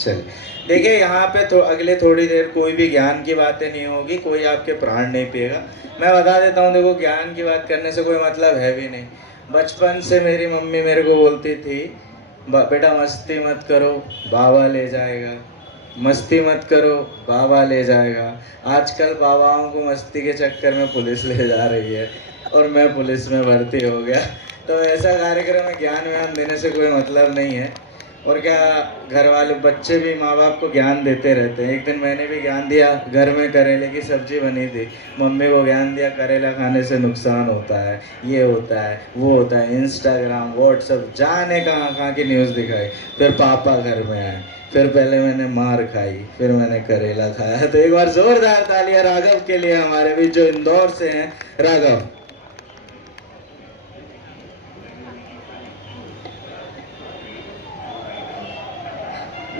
चलिए, देखिए यहाँ पे तो अगले थोड़ी देर कोई भी ज्ञान की बातें नहीं होगी, कोई आपके प्राण नहीं पिएगा। मैं बता देता हूँ, देखो ज्ञान की बात करने से कोई मतलब है भी नहीं। बचपन से मेरी मम्मी मेरे को बोलती थी, बेटा मस्ती मत करो, बाबा ले जाएगा, मस्ती मत करो, बाबा ले जाएगा। आजकल बाबाओं को मस्ती के चक्कर में पुलिस ले जा रही है और मैं पुलिस में भर्ती हो गया। तो ऐसा कार्यक्रम में ज्ञान व्यान देने से कोई मतलब नहीं है। और क्या, घर वाले बच्चे भी माँ बाप को ज्ञान देते रहते हैं। एक दिन मैंने भी ज्ञान दिया, घर में करेले की सब्जी बनी थी, मम्मी को ज्ञान दिया करेला खाने से नुकसान होता है, ये होता है, वो होता है। इंस्टाग्राम व्हाट्सअप जाने कहाँ कहाँ की न्यूज़ दिखाई। फिर पापा घर में आए, फिर पहले मैंने मार खाई, फिर मैंने करेला खाया। तो एक बार जोरदार तालियां राघव के लिए, हमारे बीच जो इंदौर से हैं, राघव।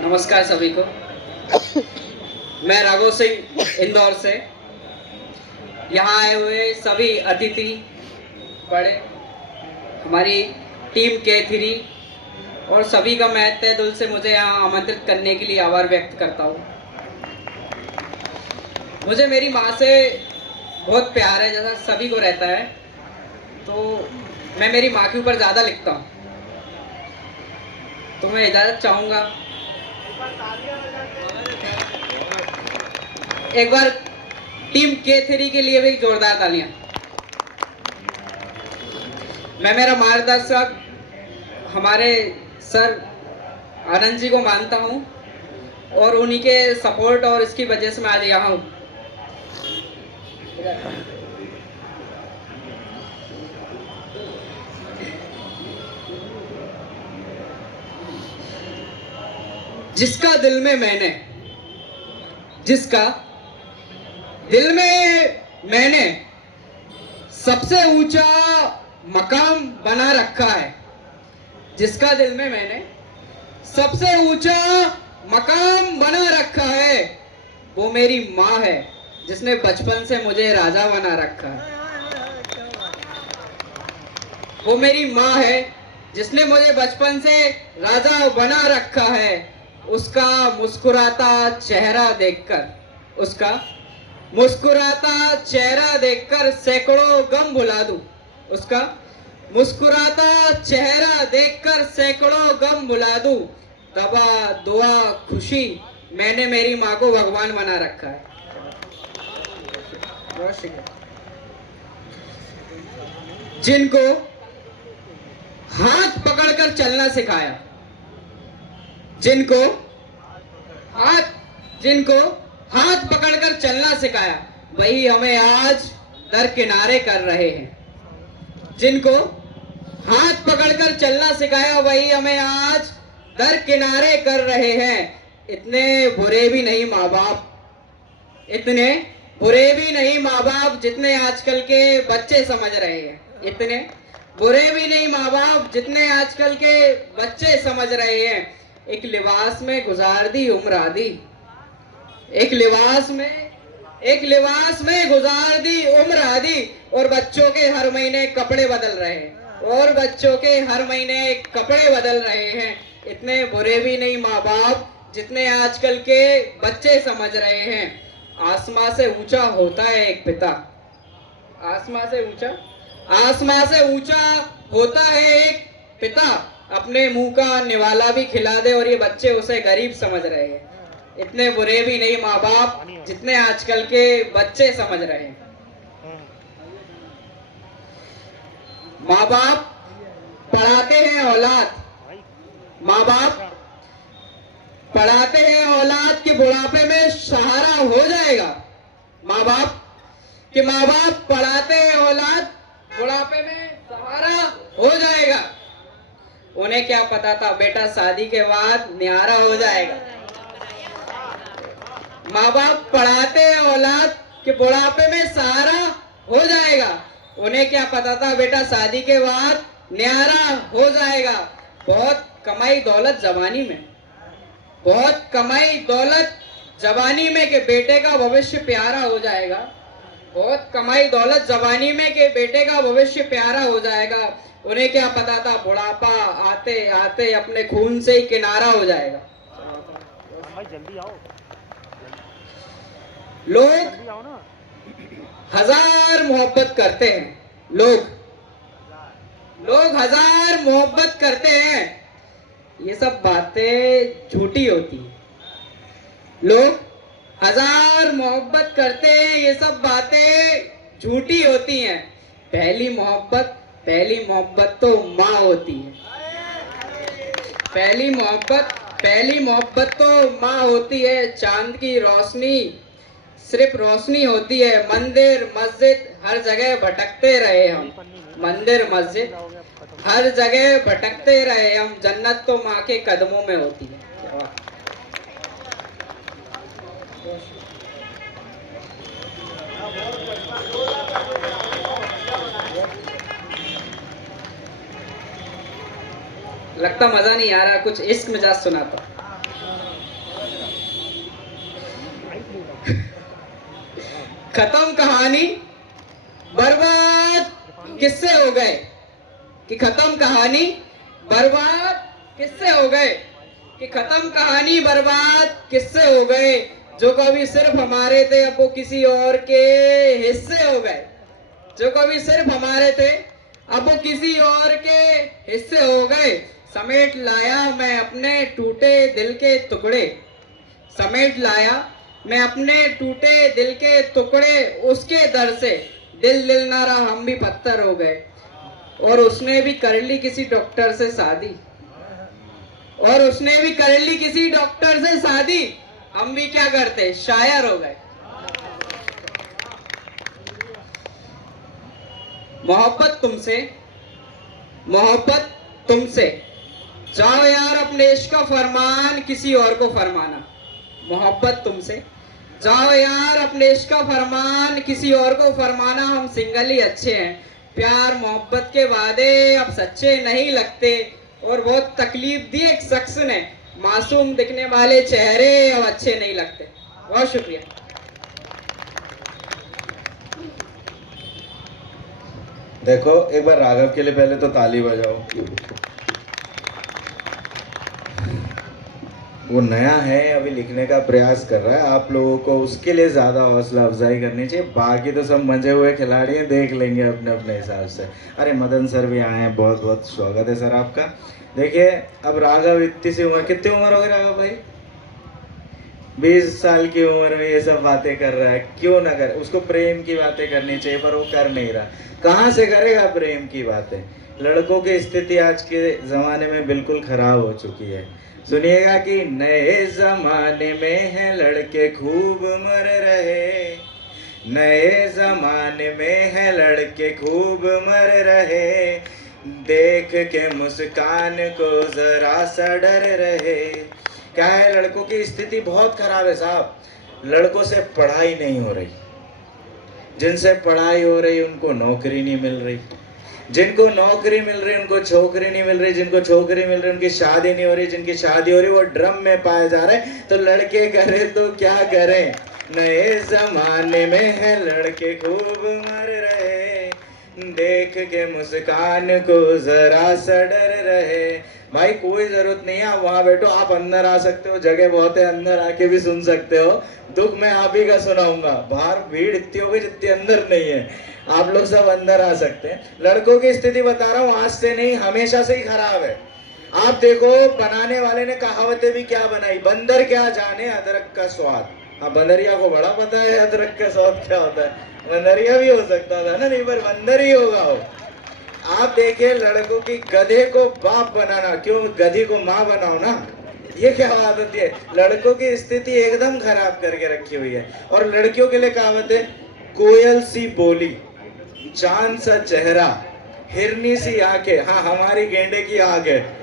नमस्कार सभी को। मैं राघव सिंह, इंदौर से। यहाँ आए हुए सभी अतिथि, बड़े, हमारी टीम K3 और सभी का मैं तहे दिल से मुझे यहाँ आमंत्रित करने के लिए आभार व्यक्त करता हूँ। मुझे मेरी माँ से बहुत प्यार है, जैसा सभी को रहता है। तो मैं मेरी माँ के ऊपर ज़्यादा लिखता हूँ, तो मैं इजाज़त चाहूँगा। एक बार टीम K3 के लिए भी जोरदार तालियां। मैं मेरा मार्गदर्शक हमारे सर आनंद जी को मानता हूं और उन्हीं के सपोर्ट और इसकी वजह से मैं आज यहाँ हूँ। जिसका दिल में मैंने, जिसका दिल में मैंने सबसे ऊंचा मकाम बना रखा है, जिसका दिल में मैंने सबसे ऊंचा मकाम बना रखा है, वो मेरी माँ है, जिसने बचपन से मुझे राजा बना रखा है। वो मेरी माँ है जिसने मुझे बचपन से राजा बना रखा है। उसका मुस्कुराता चेहरा देखकर, उसका मुस्कुराता चेहरा देखकर सैकड़ों गम भुला दूं। उसका मुस्कुराता चेहरा देखकर सैकड़ों गम भुला दूं। दवा दुआ खुशी, मैंने मेरी माँ को भगवान बना रखा है। जिनको हाथ पकड़कर चलना सिखाया, जिनको हाथ पकड़कर चलना सिखाया, वही हमें आज दरकिनारे कर रहे हैं। जिनको हाथ पकड़कर चलना सिखाया, वही हमें आज दरकिनारे कर रहे हैं। इतने बुरे भी नहीं माँ बाप, इतने बुरे भी नहीं माँ बाप जितने आजकल के बच्चे समझ रहे हैं। इतने बुरे भी नहीं माँ बाप जितने आजकल के बच्चे समझ रहे हैं। एक लिबास में गुजार दी उम्र आधी, एक लिबास में गुजार दी उम्र आधी, और बच्चों के हर महीने कपड़े बदल रहे हैं, और बच्चों के हर महीने कपड़े बदल रहे हैं। इतने बुरे भी नहीं माँ बाप जितने आजकल के बच्चे समझ रहे हैं। आसमां से ऊंचा होता है एक पिता, आसमां से ऊंचा होता है एक पिता, अपने मुंह का निवाला भी खिला दे और ये बच्चे उसे गरीब समझ रहे हैं। इतने बुरे भी नहीं माँ बाप जितने आजकल के बच्चे समझ रहे हैं। माँ बाप पढ़ाते हैं औलाद, माँ बाप पढ़ाते हैं औलाद के बुढ़ापे में सहारा हो जाएगा। माँ बाप पढ़ाते हैं औलाद बुढ़ापे में सहारा हो जाएगा। उन्हें क्या पता था बेटा शादी के बाद न्यारा हो जाएगा। माँ बाप पढ़ाते हैं औलाद के बुढ़ापे में सहारा हो जाएगा। उन्हें क्या पता था बेटा शादी के बाद न्यारा हो जाएगा। बहुत कमाई दौलत जवानी में, बहुत कमाई दौलत जवानी में कि बेटे का भविष्य प्यारा हो जाएगा। बहुत कमाई दौलत जवानी में कि बेटे का भविष्य प्यारा हो जाएगा। उन्हें क्या पता था बुढ़ापा आते आते अपने खून से ही किनारा हो जाएगा। लोग हजार मोहब्बत करते हैं, लोग हजार मोहब्बत करते हैं, ये सब बातें झूठी होती है। लोग हजार मोहब्बत करते हैं, ये सब बातें झूठी होती हैं। पहली मोहब्बत तो माँ होती है। पहली मोहब्बत तो माँ होती है। चांद की रोशनी सिर्फ रोशनी होती है। मंदिर मस्जिद हर जगह भटकते रहे हम, मंदिर मस्जिद हर जगह भटकते रहे हम, जन्नत तो माँ के कदमों में होती है। क्या बात। लगता मजा नहीं आ रहा, कुछ इश्क मिजाज सुनाता। खत्म कहानी बर्बाद किससे हो गए, कि खत्म कहानी बर्बाद किससे हो गए, कि खत्म कहानी बर्बाद किससे हो गए। जो कभी सिर्फ हमारे थे अब वो किसी और के हिस्से हो गए। जो कभी सिर्फ हमारे थे अब वो किसी और के हिस्से हो गए। समेट लाया मैं अपने टूटे दिल के टुकड़े, समेट लाया मैं अपने टूटे दिल के टुकड़े। उसके दर से दिल ना रहा, हम भी पत्थर हो गए। और उसने भी कर ली किसी डॉक्टर से शादी, और उसने भी कर ली किसी डॉक्टर से शादी। हम भी क्या करते, शायर हो गए। मोहब्बत तुमसे जाओ यार अपने इश्क का फरमान किसी और को फरमाना। मोहब्बत तुमसे जाओ यार अपने इश्क का फरमान किसी और को फरमाना। हम सिंगल ही अच्छे हैं, प्यार मोहब्बत के वादे अब सच्चे नहीं लगते। और बहुत तकलीफ दी एक शख्स ने, मासूम दिखने वाले चेहरे अब अच्छे नहीं लगते। बहुत शुक्रिया। देखो एक बार राघव के लिए पहले तो ताली बजाओ। वो नया है, अभी लिखने का प्रयास कर रहा है, आप लोगों को उसके लिए ज़्यादा हौसला अफजाई करनी चाहिए। बाकी तो सब मंजे हुए खिलाड़ी हैं, देख लेंगे अपने अपने हिसाब से। अरे मदन सर भी आए हैं, बहुत बहुत स्वागत है सर आपका। देखिए अब राघव इतनी सी उम्र, कितनी उम्र हो गई राघव भाई? 20 साल की उम्र में ये सब बातें कर रहा है, क्यों ना करे। उसको प्रेम की बातें करनी चाहिए पर वो कर नहीं रहा। कहाँ से करेगा प्रेम की बातें? लड़कों की स्थिति आज के ज़माने में बिल्कुल ख़राब हो चुकी है। सुनिएगा कि नए ज़माने में है लड़के खूब मर रहे, नए ज़माने में है लड़के खूब मर रहे। देख के मुस्कान को ज़रा सा डर रहे। क्या है, लड़कों की स्थिति बहुत खराब है साहब। लड़कों से पढ़ाई नहीं हो रही, जिनसे पढ़ाई हो रही उनको नौकरी नहीं मिल रही, जिनको नौकरी मिल रही उनको छोकरी नहीं मिल रही, जिनको छोकरी मिल रही उनकी शादी नहीं हो रही, जिनकी शादी हो रही वो ड्रम में पाए जा रहे। तो लड़के करें तो क्या करें? नए ज़माने में है लड़के खूब मर रहे, देख के मुस्कान को ज़रा सा डर रहे। भाई कोई ज़रूरत नहीं है, आप वहाँ बैठो, आप अंदर आ सकते हो, जगह बहुत है, अंदर आके भी सुन सकते हो। दुख मैं आप ही का सुनाऊंगा, बाहर भीड़ इतनी होगी जितनी अंदर नहीं है, आप लोग सब अंदर आ सकते हैं। लड़कों की स्थिति बता रहा हूँ, आज से नहीं हमेशा से ही खराब है। आप देखो बनाने वाले ने कहावतें भी क्या बनाई, बंदर क्या जाने अदरक का स्वाद। हाँ बंदरिया को बड़ा पता है अदरक का स्वाद क्या होता है, बंदरिया भी हो सकता था ना, नहीं पर बंदर ही होगा वो। आप देखिए लड़कों की गधे को बाप बनाना, क्यों गधी को माँ बनाओ ना, ये क्या बात होती है। लड़कों की स्थिति एकदम खराब करके रखी हुई है। और लड़कियों के लिए कहावत है, कोयल सी बोली, चांद सा चेहरा, हिरनी सी आंखें, हाँ हमारी गेंडे की आंख है।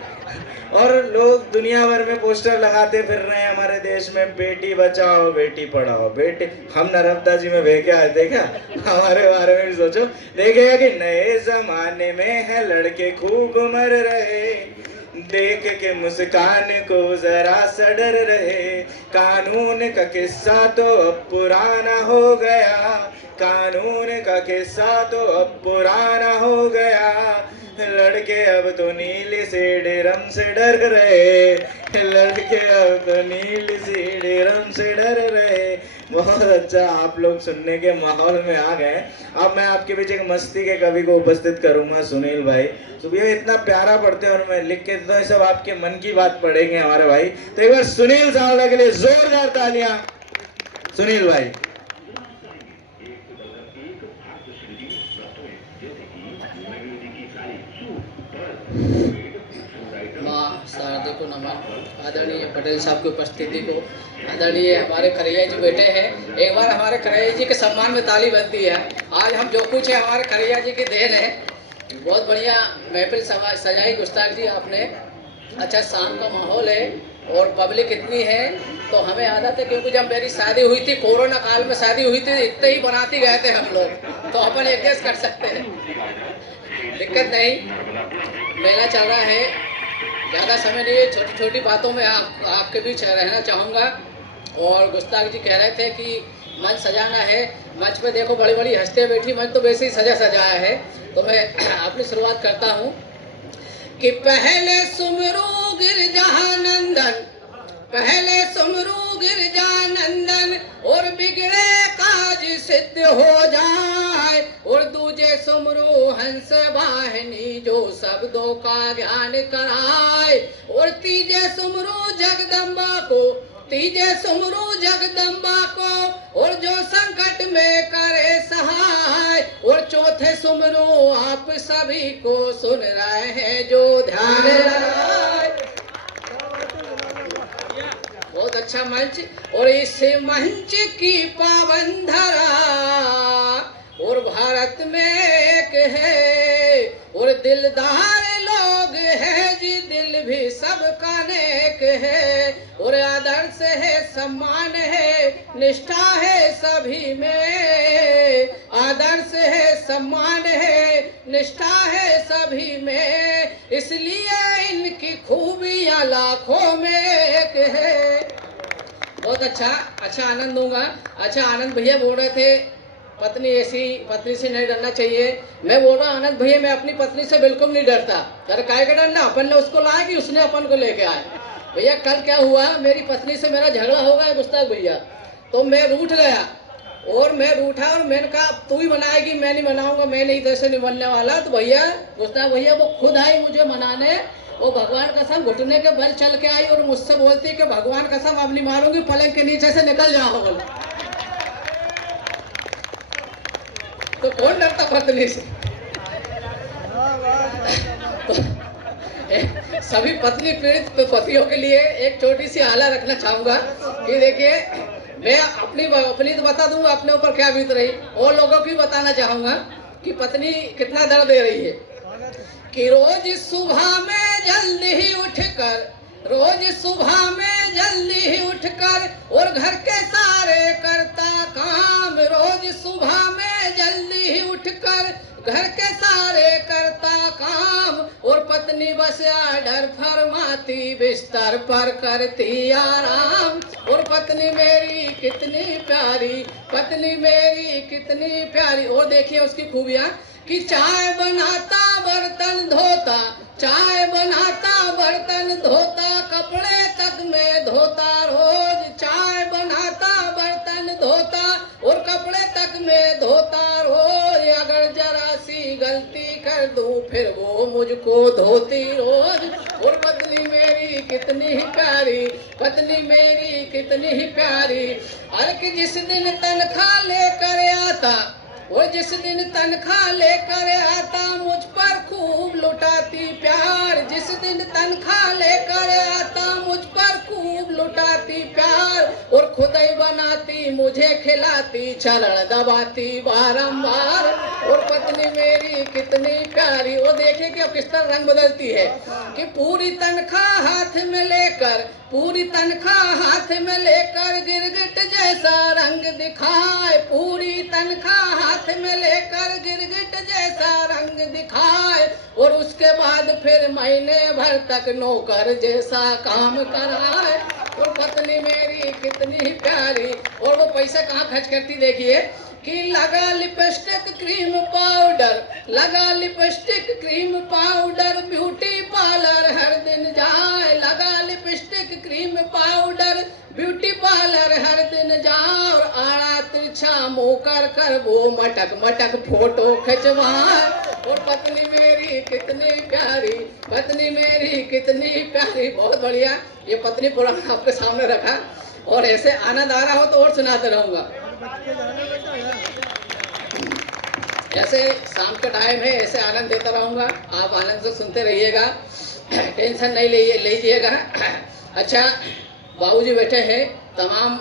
और लोग दुनिया भर में पोस्टर लगाते फिर रहे हैं हमारे देश में, बेटी बचाओ बेटी पढ़ाओ। बेटे हम नर्मदा जी में बह के आए थे क्या? हमारे बारे में भी सोचो। देखेगा कि नए जमाने में है लड़के खूब मर रहे, देख के मुस्कान को जरा सा डर रहे। कानून का किस्सा तो अब पुराना हो गया, कानून का किस्सा तो अब पुराना हो गया। लड़के अब तो नीली से ड्रम से डर रहे, लड़के अब तो नीली से बहुत अच्छा, आप लोग सुनने के माहौल में आ गए। अब मैं आपके बीच एक मस्ती के कवि को उपस्थित करूंगा, सुनील भाई। तो भैया इतना प्यारा पढ़ते हैं और मैं लिख के देता हूं, सब आपके मन की बात पढ़ेंगे हमारे भाई। तो एक बार सुनील सावला के लिए जोरदार तालियां। सुनील भाई। माँ शारदे को नमन। आदरणीय पटेल साहब की उपस्थिति को, आदरणीय हमारे खरैया जी बैठे हैं। एक बार हमारे खरैया जी के सम्मान में ताली बनती है। आज हम जो कुछ है हमारे खरैया जी की देन है। बहुत बढ़िया महफिल सजाई गुस्ताख जी आपने। अच्छा शाम का माहौल है और पब्लिक इतनी है तो हमें आदत है, क्योंकि जब मेरी शादी हुई थी, कोरोना काल में शादी हुई थी, इतने ही बनाते गए थे हम लोग, तो अपन एडजस्ट कर सकते हैं, दिक्कत नहीं। मेला चल रहा है, ज़्यादा समय नहीं है, छोटी छोटी बातों में आपके बीच रहना चाहूँगा। और गुस्ताख जी कह रहे थे कि मंच सजाना है। मंच पे देखो बड़ी बड़ी हस्तियाँ बैठी, मंच तो वैसे ही सजाया है। तो मैं अपनी शुरुआत करता हूँ कि पहले सुमरू गिरजानंदन, पहले सुमरू गिरजानंदन, और बिगड़े काज सिद्ध हो जाए, और दूजे सुमरू हंस वाहिनी जो शब्दों का ज्ञान कराए, और तीजे सुमरू जगदम्बा को, तीजे सुमरू जगदम्बा को, और जो संकट में करे सहाय, और चौथे सुमरू आप सभी को सुन रहे हैं जो ध्यान लगाए। बहुत अच्छा मंच। और इस मंच की पावन धरा और भारत में एक है, और दिलदार लोग है जी, दिल भी सबका नेक है, और आदर्श है, सम्मान है, निष्ठा है सभी में, आदर्श है, सम्मान है, निष्ठा है सभी में, इसलिए इनकी खूबियां लाखों में एक है। बहुत अच्छा आनंद दूंगा। अच्छा आनंद भैया बोल रहे थे पत्नी ऐसी, पत्नी से नहीं डरना चाहिए। मैं बोल रहा आनंद भैया मैं अपनी पत्नी से बिल्कुल नहीं डरता। अरे काय का डरना, अपन ने उसको लाया कि उसने अपन को लेके आए। भैया कल क्या हुआ, मेरी पत्नी से मेरा झगड़ा हो गया गुस्ताख भैया, तो मैं रूठ गया, और मैं रूठा और मैंने कहा तू ही मनाएगी, मैं नहीं मनाऊंगा, मैं नहीं जैसे नहीं बनने वाला। तो भैया गुस्ताख भैया वो खुद आई मुझे मनाने, वो भगवान कसम घुटने के बल चल के आई और मुझसे बोलती कि भगवान कसम अब नहीं मारूंगी, पलंग के नीचे से निकल जाओ। तो कौन डरता पत्नी से? तो सभी पत्नी पीड़ित पतियों के लिए एक छोटी सी आला रखना चाहूंगा कि देखिए मैं अपनी तो बता दूंगा अपने ऊपर क्या बीत रही, और लोगों की बताना चाहूंगा कि पत्नी कितना दर्द दे रही है। कि रोज सुबह में जल्दी ही उठकर, रोज सुबह में जल्दी ही उठकर, और घर के सारे करता काम, रोज सुबह में जल्दी ही उठकर घर के सारे करता काम, और पत्नी बस आर्डर फरमाती बिस्तर पर करती आराम। और पत्नी मेरी कितनी प्यारी, पत्नी मेरी कितनी प्यारी। और देखिए उसकी खूबियां कि चाय बनाता बर्तन धोता, चाय बनाता बर्तन धोता, कपड़े तक में धोता रोज, चाय बनाता बर्तन धोता और कपड़े तक में धोता रोज, अगर जरा सी गलती कर दूं फिर वो मुझको धोती रोज। और पत्नी मेरी कितनी ही प्यारी, पत्नी मेरी कितनी ही प्यारी। अरे कि जिस दिन तनख्वाह लेकर आता, वो जिस दिन तनख्वाह लेकर आता मुझ पर खूब लुटाती प्यार, जिस दिन तनख्वाह लेकर आता मुझ पर खूब लुटाती प्यार, और खुद ही बनाती मुझे खिलाती चरण दबाती बारंबार। और पत्नी मेरी कितनी प्यारी। और देखिए कि अब किस तरह रंग बदलती है कि पूरी तनख्वाह हाथ में लेकर, पूरी तनख्वाह हाथ में लेकर गिरगिट जैसा रंग दिखाए, पूरी तनख्वाह हाथ में लेकर गिरगिट जैसा रंग दिखाए, और उसके बाद फिर महीने भर तक नौकर जैसा काम कराए। और पत्नी मेरी कितनी प्यारी। और वो पैसा कहाँ खर्च करती देखिए कि लगा लिपस्टिक क्रीम पाउडर, लगा lipstick cream powder, beauty parlour हर दिन जाए, लगा lipstick cream powder, beauty parlour हर दिन जाओ, और कर कर वो मटक मटक फोटो खिंचवाए। और पत्नी मेरी कितनी प्यारी, पत्नी मेरी कितनी प्यारी। बहुत बढ़िया, ये पत्नी पुराण आपके सामने रखा और ऐसे आनंद आ रहा हो तो और सुनाते रहूंगा। जैसे शाम का टाइम है ऐसे आनंद देता रहूंगा, आप आनंद से सुनते रहिएगा, टेंशन नहीं लीजिएगा। अच्छा, बाबूजी बैठे हैं, तमाम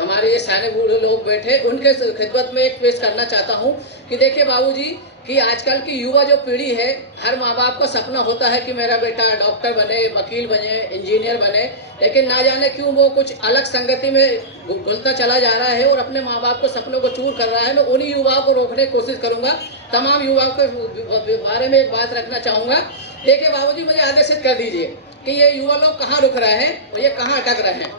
हमारे ये सारे बूढ़े लोग बैठे, उनके खिदमत में एक पेश करना चाहता हूँ कि देखिए बाबूजी कि आजकल की युवा जो पीढ़ी है, हर माँ बाप का सपना होता है कि मेरा बेटा डॉक्टर बने, वकील बने, इंजीनियर बने, लेकिन ना जाने क्यों वो कुछ अलग संगति में घुलता चला जा रहा है और अपने माँ बाप के सपनों को चूर कर रहा है। मैं उन्हीं युवाओं को रोकने की कोशिश करूंगा। तमाम युवाओं के बारे में एक बात रखना चाहूँगा। देखिए बाबूजी, मुझे आदेशित कर दीजिए कि ये युवा लोग कहाँ रुक रहे हैं और ये कहाँ अटक रहे हैं।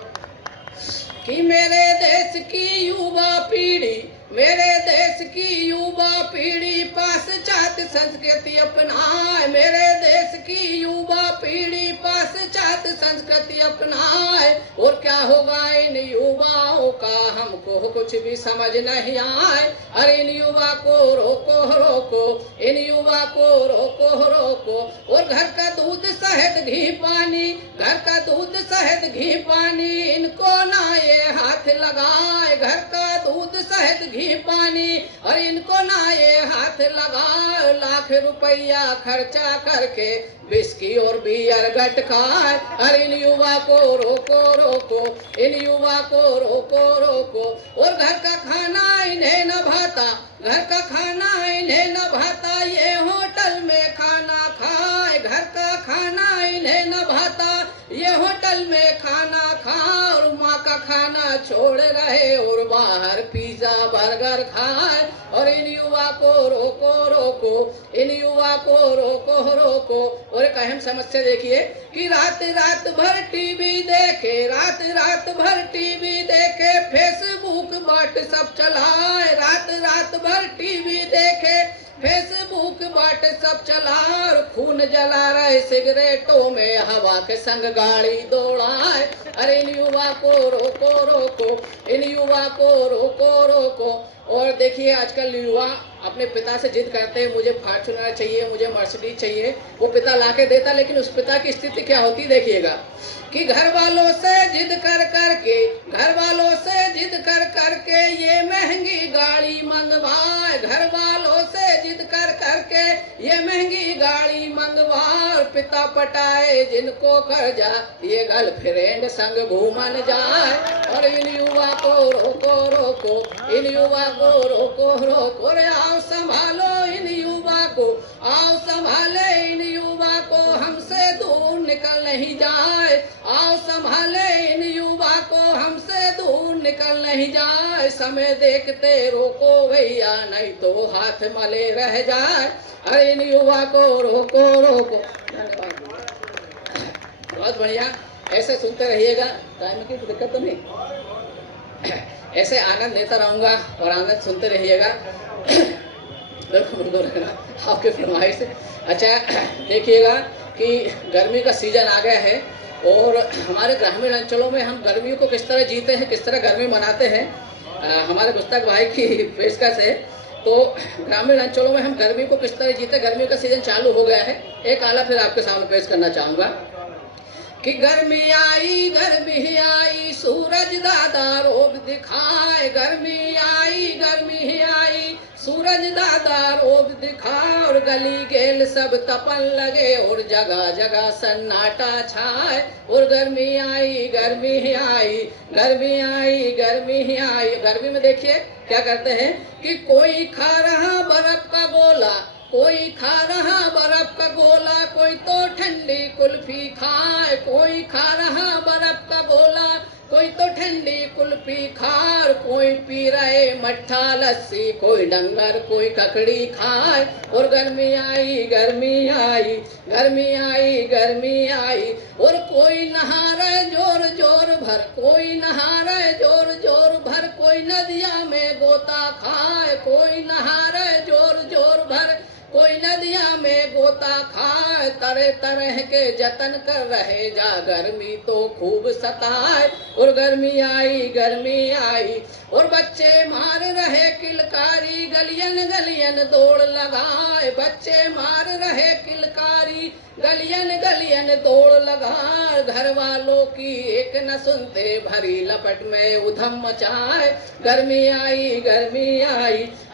कि मेरे देश की युवा पीढ़ी, मेरे देश की युवा पीढ़ी पाश्चात्य संस्कृति अपनाए। मेरे देश की युवा पीढ़ी पाश्चात्य संस्कृति अपनाए। और क्या होगा इन युवाओं का हमको कुछ भी समझ नहीं आए। अरे इन युवा को रोको रोको, इन युवा को रोको रोको। और घर का दूध शहद घी पानी, घर का दूध शहद घी पानी, इनको ना ये हाथ लगाए। घर का दूध शहद घी पानी और इनको ना ये हाथ लगाए। लाख रुपया खर्चा करके विस्की और बियर गटकाए। अरे इन युवा को रोको रोको, इन युवा को रोको रोको। और घर का खाना इन्हें न भाता, घर का खाना इन्हें न भाता, ये होटल में खाना खाए। घर का खाना इन्हें न भाता, ये होटल में खाना खाए। और माँ का खाना छोड़ रहे और बाहर पिज्जा बर्गर खाए। और इन युवा को रोको रोको, इन युवा को रोको रोको। और एक अहम समस्या देखिए कि रात रात भर टीवी देखे, रात रात भर टीवी देखे, फेसबुक व्हाट्सएप चलाए। रात रात भर टीवी देखे, फेसबुक व्हाट्सएप चला और खून जला रहे सिगरेटों में हवा के संग गाड़ी दौड़ाए। अरे इन युवा को रोको रोको, इन युवा को रोको रोको। और देखिए आजकल युवा अपने पिता से जिद करते हैं, मुझे फॉर्च्यूनर चाहिए, मुझे मर्सिडीज चाहिए। वो पिता लाके देता, लेकिन उस पिता की स्थिति क्या होती देखिएगा कि घर वालों से जिद कर करके, घर वालों से जिद कर करके ये महंगी गाड़ी मंगवाए। घर वालों से जिद कर करके ये महंगी गाड़ी मंगवाए। पिता पटाए जिनको कर्जा, ये गर्लफ्रेंड संग घूमन जाए। और इन युवा को रोको रोको, इन युवा को रोको रोको। रे आओ संभालो इन युवा को, आओ संभाले इन युवा को, हमसे दूर निकल नहीं जाए। आओ संभाले इन युवा को, हमसे दूर निकल नहीं जाए। समय देखते रोको भैया, नहीं तो हाथ मले रह जाए। अरे इन युवा को रोको रोको। धन्यवाद, बहुत बढ़िया, ऐसे सुनते रहिएगा, टाइम की दिक्कत तो नहीं, ऐसे आनंद लेता रहूंगा और आनंद सुनते रहिएगा। बिल्कुल रखना आपके फरमाइश से। अच्छा देखिएगा कि गर्मी का सीजन आ गया है और हमारे ग्रामीण अंचलों में हम गर्मियों को किस तरह जीते हैं, किस तरह गर्मी मनाते हैं, हमारे गुस्ताख भाई की पेशकश है। तो ग्रामीण अंचलों में हम गर्मी को किस तरह जीते, गर्मी का सीजन चालू हो गया है। एक आला फिर आपके सामने पेश करना चाहूँगा कि गर्मी आई सूरज दादा रोब दिखाए। गर्मी आई सूरज दादा रोब दिखाए। और गली गेल सब तपन लगे और जगह जगह सन्नाटा छाए। और गर्मी आई गर्मी में देखिए क्या करते हैं कि कोई खा रहा बर्फ का गोला, कोई खा रहा बर्फ का गोला, कोई तो ठंडी कुल्फी खाए। कोई खा रहा बर्फ का गोला, कोई तो ठंडी कुल्फी खाए। कोई पी रहे मट्ठा लस्सी, कोई डंगर, कोई ककड़ी खाए। और गर्मी आई और कोई नहा रहे जोर जोर भर, कोई नहा रहे जोर जोर भर। कोई नदिया में गोता खाए, कोई नहा रहे जोर जोर भर, कोई नदिया में गोता खाए, तरह तरह के जतन कर रहे जा, गर्मी तो खूब सताए। और गर्मी आई और बच्चे मार रहे किलकारी, गलियन गलियन दौड़ लगाए। बच्चे मार रहे किलकारी, गलियन गलियन दौड़ लगाए। घर वालों की एक न सुनते, भरी लपट में उधम मचाए। गर्मी आई।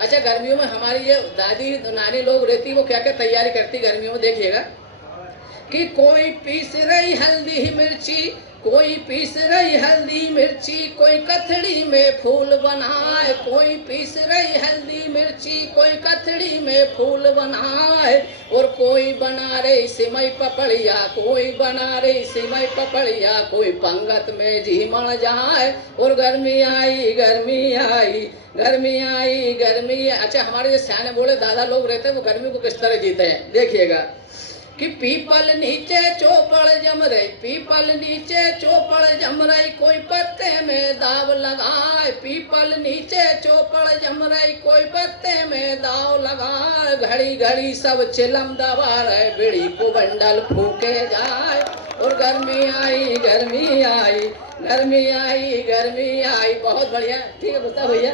अच्छा, गर्मियों में हमारी ये दादी नानी लोग रहती, वो क्या क्या तैयारी करती गर्मियों में, देखिएगा कि कोई पीस रही हल्दी मिर्ची, कोई पीस रही हल्दी मिर्ची, कोई कथड़ी में फूल बनाए। कोई पीस रही हल्दी मिर्ची, कोई कथड़ी में फूल बनाए। और कोई बना रही सिमई पपड़िया, कोई बना रही सिमई पपड़िया, कोई पंगत में झीमण जाए। और गर्मी आई। अच्छा, हमारे जो सियाने बोले दादा लोग रहते हैं, वो गर्मी को किस तरह जीते हैं, देखिएगा कि पीपल नीचे चौपड़ जम रही, पीपल नीचे चौपड़ जम रही, कोई पत्ते में दाव लगाए। पीपल नीचे चौपड़ जम रही, कोई पत्ते में दाव लगाए। घड़ी घड़ी सब चिलम दबा रहे, बीड़ी को बंडल फूके जाए। और गर्मी आई। बहुत बढ़िया, ठीक है गुस्सा भैया,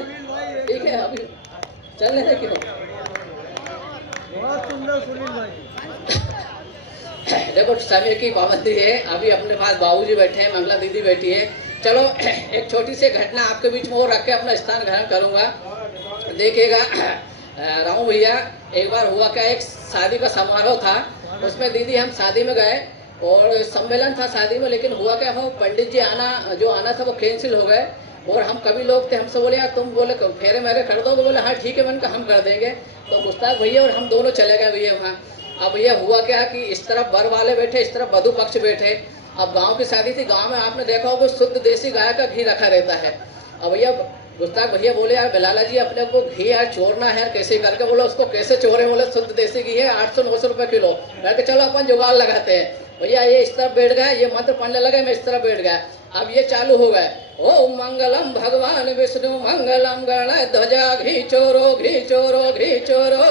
ठीक है, अभी चल रहे कि बहुत सुंदर सुनील भाई। देखो समय की पाबंदी है, अभी अपने पास बाबूजी बैठे हैं, मंगला दीदी बैठी है। चलो एक छोटी सी घटना आपके बीच में और रख के अपना स्थान ग्रहण करूंगा, देखिएगा। रामू भैया, एक बार हुआ क्या, एक शादी का समारोह था, उसमें दीदी हम शादी में गए और सम्मेलन था शादी में, लेकिन हुआ क्या, वो पंडित जी आना था वो कैंसिल हो गए। और हम कभी लोग थे, हमसे बोले यार तुम बोले फेरे मेरे कर दोगे, बोले हाँ ठीक है, मैंने कहा हम कर देंगे। तो मुश्ताक भैया और हम दोनों चले गए भैया वहाँ। अब भैया हुआ क्या कि इस तरफ बर वाले बैठे, इस तरफ वधु पक्ष बैठे। अब गांव की शादी थी, गांव में आपने देखा होगा शुद्ध देसी गाय का घी रखा रहता है। अब भैया मुश्ताक भैया बोले यार बिलाला जी अपने को घी यार चोरना है, कैसे करके, बोलो उसको कैसे चोरे, बोले शुद्ध देसी घी है 800-900 रुपये किलो। मैं चलो अपन जुगाड़ लगाते हैं। भैया ये इस तरफ बैठ गए, ये मंत्र पढ़ने लगे, मैं इस तरफ बैठ गया। अब ये चालू हो गए, ओम मंगलम भगवान विष्णु मंगलम गणेश ध्वजा घी चोरो घी चोरो घी चोरो।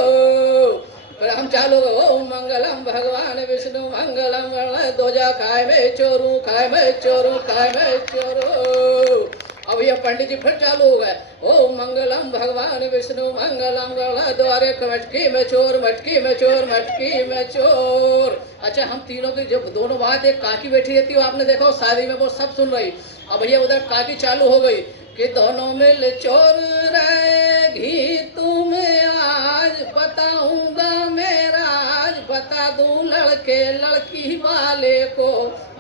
फिर हम चालू हो गए, ओम मंगलम भगवान विष्णु मंगलम गणेश ध्वजा खाए में चोरू खाए में चोरू खाए में चोरो। अब ये पंडित जी फिर चालू हो गए, ओम मंगलम भगवान विष्णु मंगलम गणेश द्वारे मटकी में चोर मटकी में चोर मटकी में चोर। अच्छा, हम तीनों की जब दोनों बात, एक काकी बैठी रहती है, आपने देखा शादी में, वो सब सुन रही। अब भैया उधर काकी चालू हो गई कि दोनों मिल चोर रहेगी तुम्हें आज, बताऊंगा मेरा आज, बता दूं लड़के लड़की वाले को,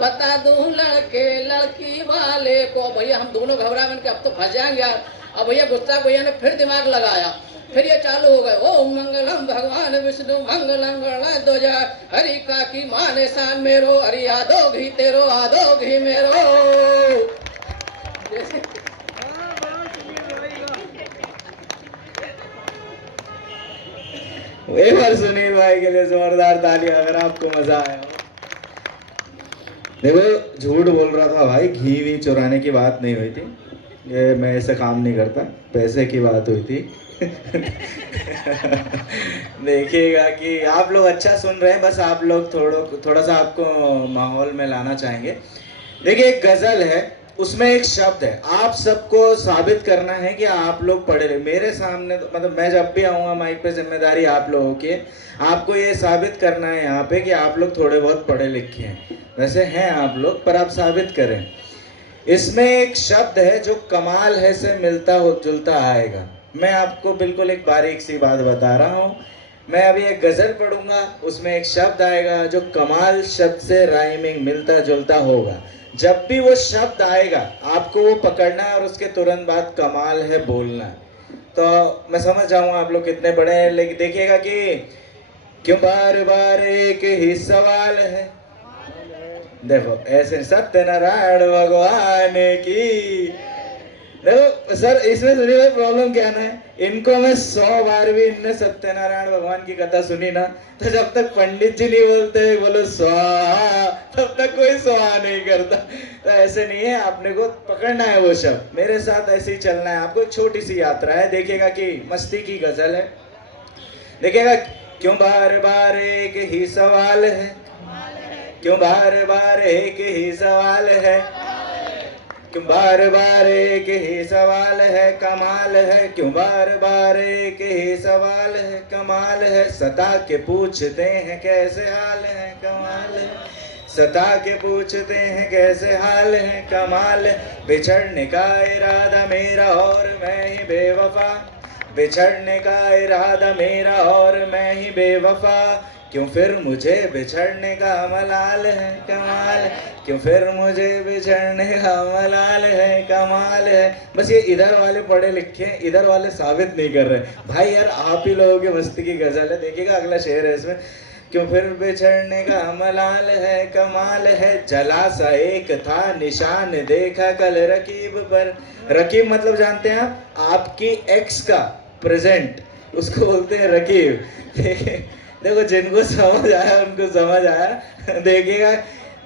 बता दूं लड़के लड़की वाले को। भैया हम दोनों घबरा मन के अब तो फंस जाएंगे यार। अब भैया गुस्सा भैया ने फिर दिमाग लगाया, फिर ये चालू हो गए, ओम मंगलम भगवान विष्णु मंगलम गणेश ध्वजा हरि काकी माने शान मेरो, हरि आदो घी तेरो आदो घी मेरो। एक बार सुनील भाई के लिए जोरदार तालियां अगर आपको मजा आया हो। देखो झूठ बोल रहा था भाई, घी वी चुराने की बात नहीं हुई थी, ये मैं ऐसा काम नहीं करता, पैसे की बात हुई थी। देखिएगा कि आप लोग अच्छा सुन रहे हैं, बस आप लोग थोड़ा सा आपको माहौल में लाना चाहेंगे। देखिए एक गजल है, उसमें एक शब्द है, आप सबको साबित करना है कि आप लोग पढ़े लिखे। मेरे सामने मतलब मैं जब भी आऊँगा माइक पे, जिम्मेदारी आप लोगों की है, आपको ये साबित करना है यहाँ पे कि आप लोग थोड़े बहुत पढ़े लिखे हैं। वैसे हैं आप लोग, पर आप साबित करें। इसमें एक शब्द है जो कमाल है से मिलता जुलता आएगा। मैं आपको बिल्कुल एक बारीक सी बात बता रहा हूँ। मैं अभी एक गजल पढ़ूंगा, उसमें एक शब्द आएगा जो कमाल शब्द से राइमिंग मिलता जुलता होगा। जब भी वो शब्द आएगा आपको वो पकड़ना है और उसके तुरंत बाद कमाल है बोलना है। तो मैं समझ जाऊंगा आप लोग कितने बड़े हैं, लेकिन देखिएगा कि क्यों बार बार एक ही सवाल है। देखो ऐसे सत्यनारायण भगवान की, देखो सर इसमें सुनी भाई प्रॉब्लम क्या ना है, इनको मैं 100 बार भी इनने सत्यनारायण भगवान की कथा सुनी ना, तो जब तक पंडित जी नहीं बोलते बोलो स्वाहा, तब तक कोई स्वाहा नहीं करता। तो ऐसे नहीं है, आपने को पकड़ना है वो शब्द, मेरे साथ ऐसे ही चलना है। आपको एक छोटी सी यात्रा है, देखिएगा कि मस्ती की गजल है। देखिएगा क्यों बार बार एक ही सवाल है, क्यों बार बार एक ही सवाल है, क्यों बार बार एक ही सवाल है, कमाल है, क्यों बार बार एक ही सवाल है, कमाल है, सता के पूछते हैं कैसे हाल है, कमाल है, सता के पूछते हैं कैसे हाल है, कमाल है, बिछड़ने का इरादा मेरा और मैं ही बेवफा, बिछड़ने का इरादा मेरा और मैं ही बेवफा, क्यों फिर मुझे बिछड़ने का मलाल है, कमाल, क्यों फिर मुझे बिछड़ने का मलाल है, कमाल है। बस ये इधर वाले पढ़े लिखे हैं, इधर वाले साबित नहीं कर रहे भाई यार, आप ही लोगों की मस्ती की गजल है। देखिएगा अगला शेर है इसमें, क्यों फिर बिछड़ने का मलाल है, कमाल है, जला सा एक था निशान देखा कल रकीब पर, रकीब मतलब जानते हैं आप, आपकी एक्स का प्रेजेंट, उसको बोलते हैं रकीब। देखो जिनको समझ आया उनको समझ आया। देखिएगा,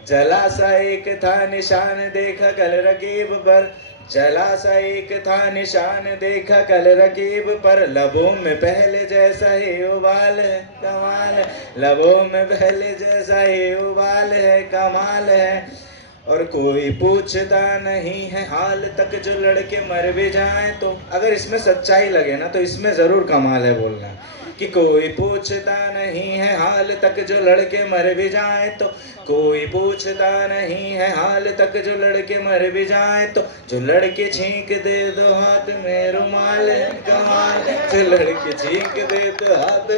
जला सा एक था निशान देखा कल रकीब पर, जला सा एक था निशान देखा कल रकीब पर, लबों में पहले जैसा ही उबाल है, कमाल है, लबों में पहले जैसा ही उबाल है, कमाल है, और कोई पूछता नहीं है हाल तक जो लड़के मर भी जाएं तो। अगर इसमें सच्चाई लगे ना तो इसमें ज़रूर कमाल है बोलना, कि कोई पूछता नहीं है हाल तक जो लड़के मर भी जाएं तो, कोई पूछता नहीं है हाल तक जो लड़के मर भी जाएं तो, जो लड़के छींक दे दो हाथ में रुमाल है, कमाल, जो लड़के छींक दे दो हाथ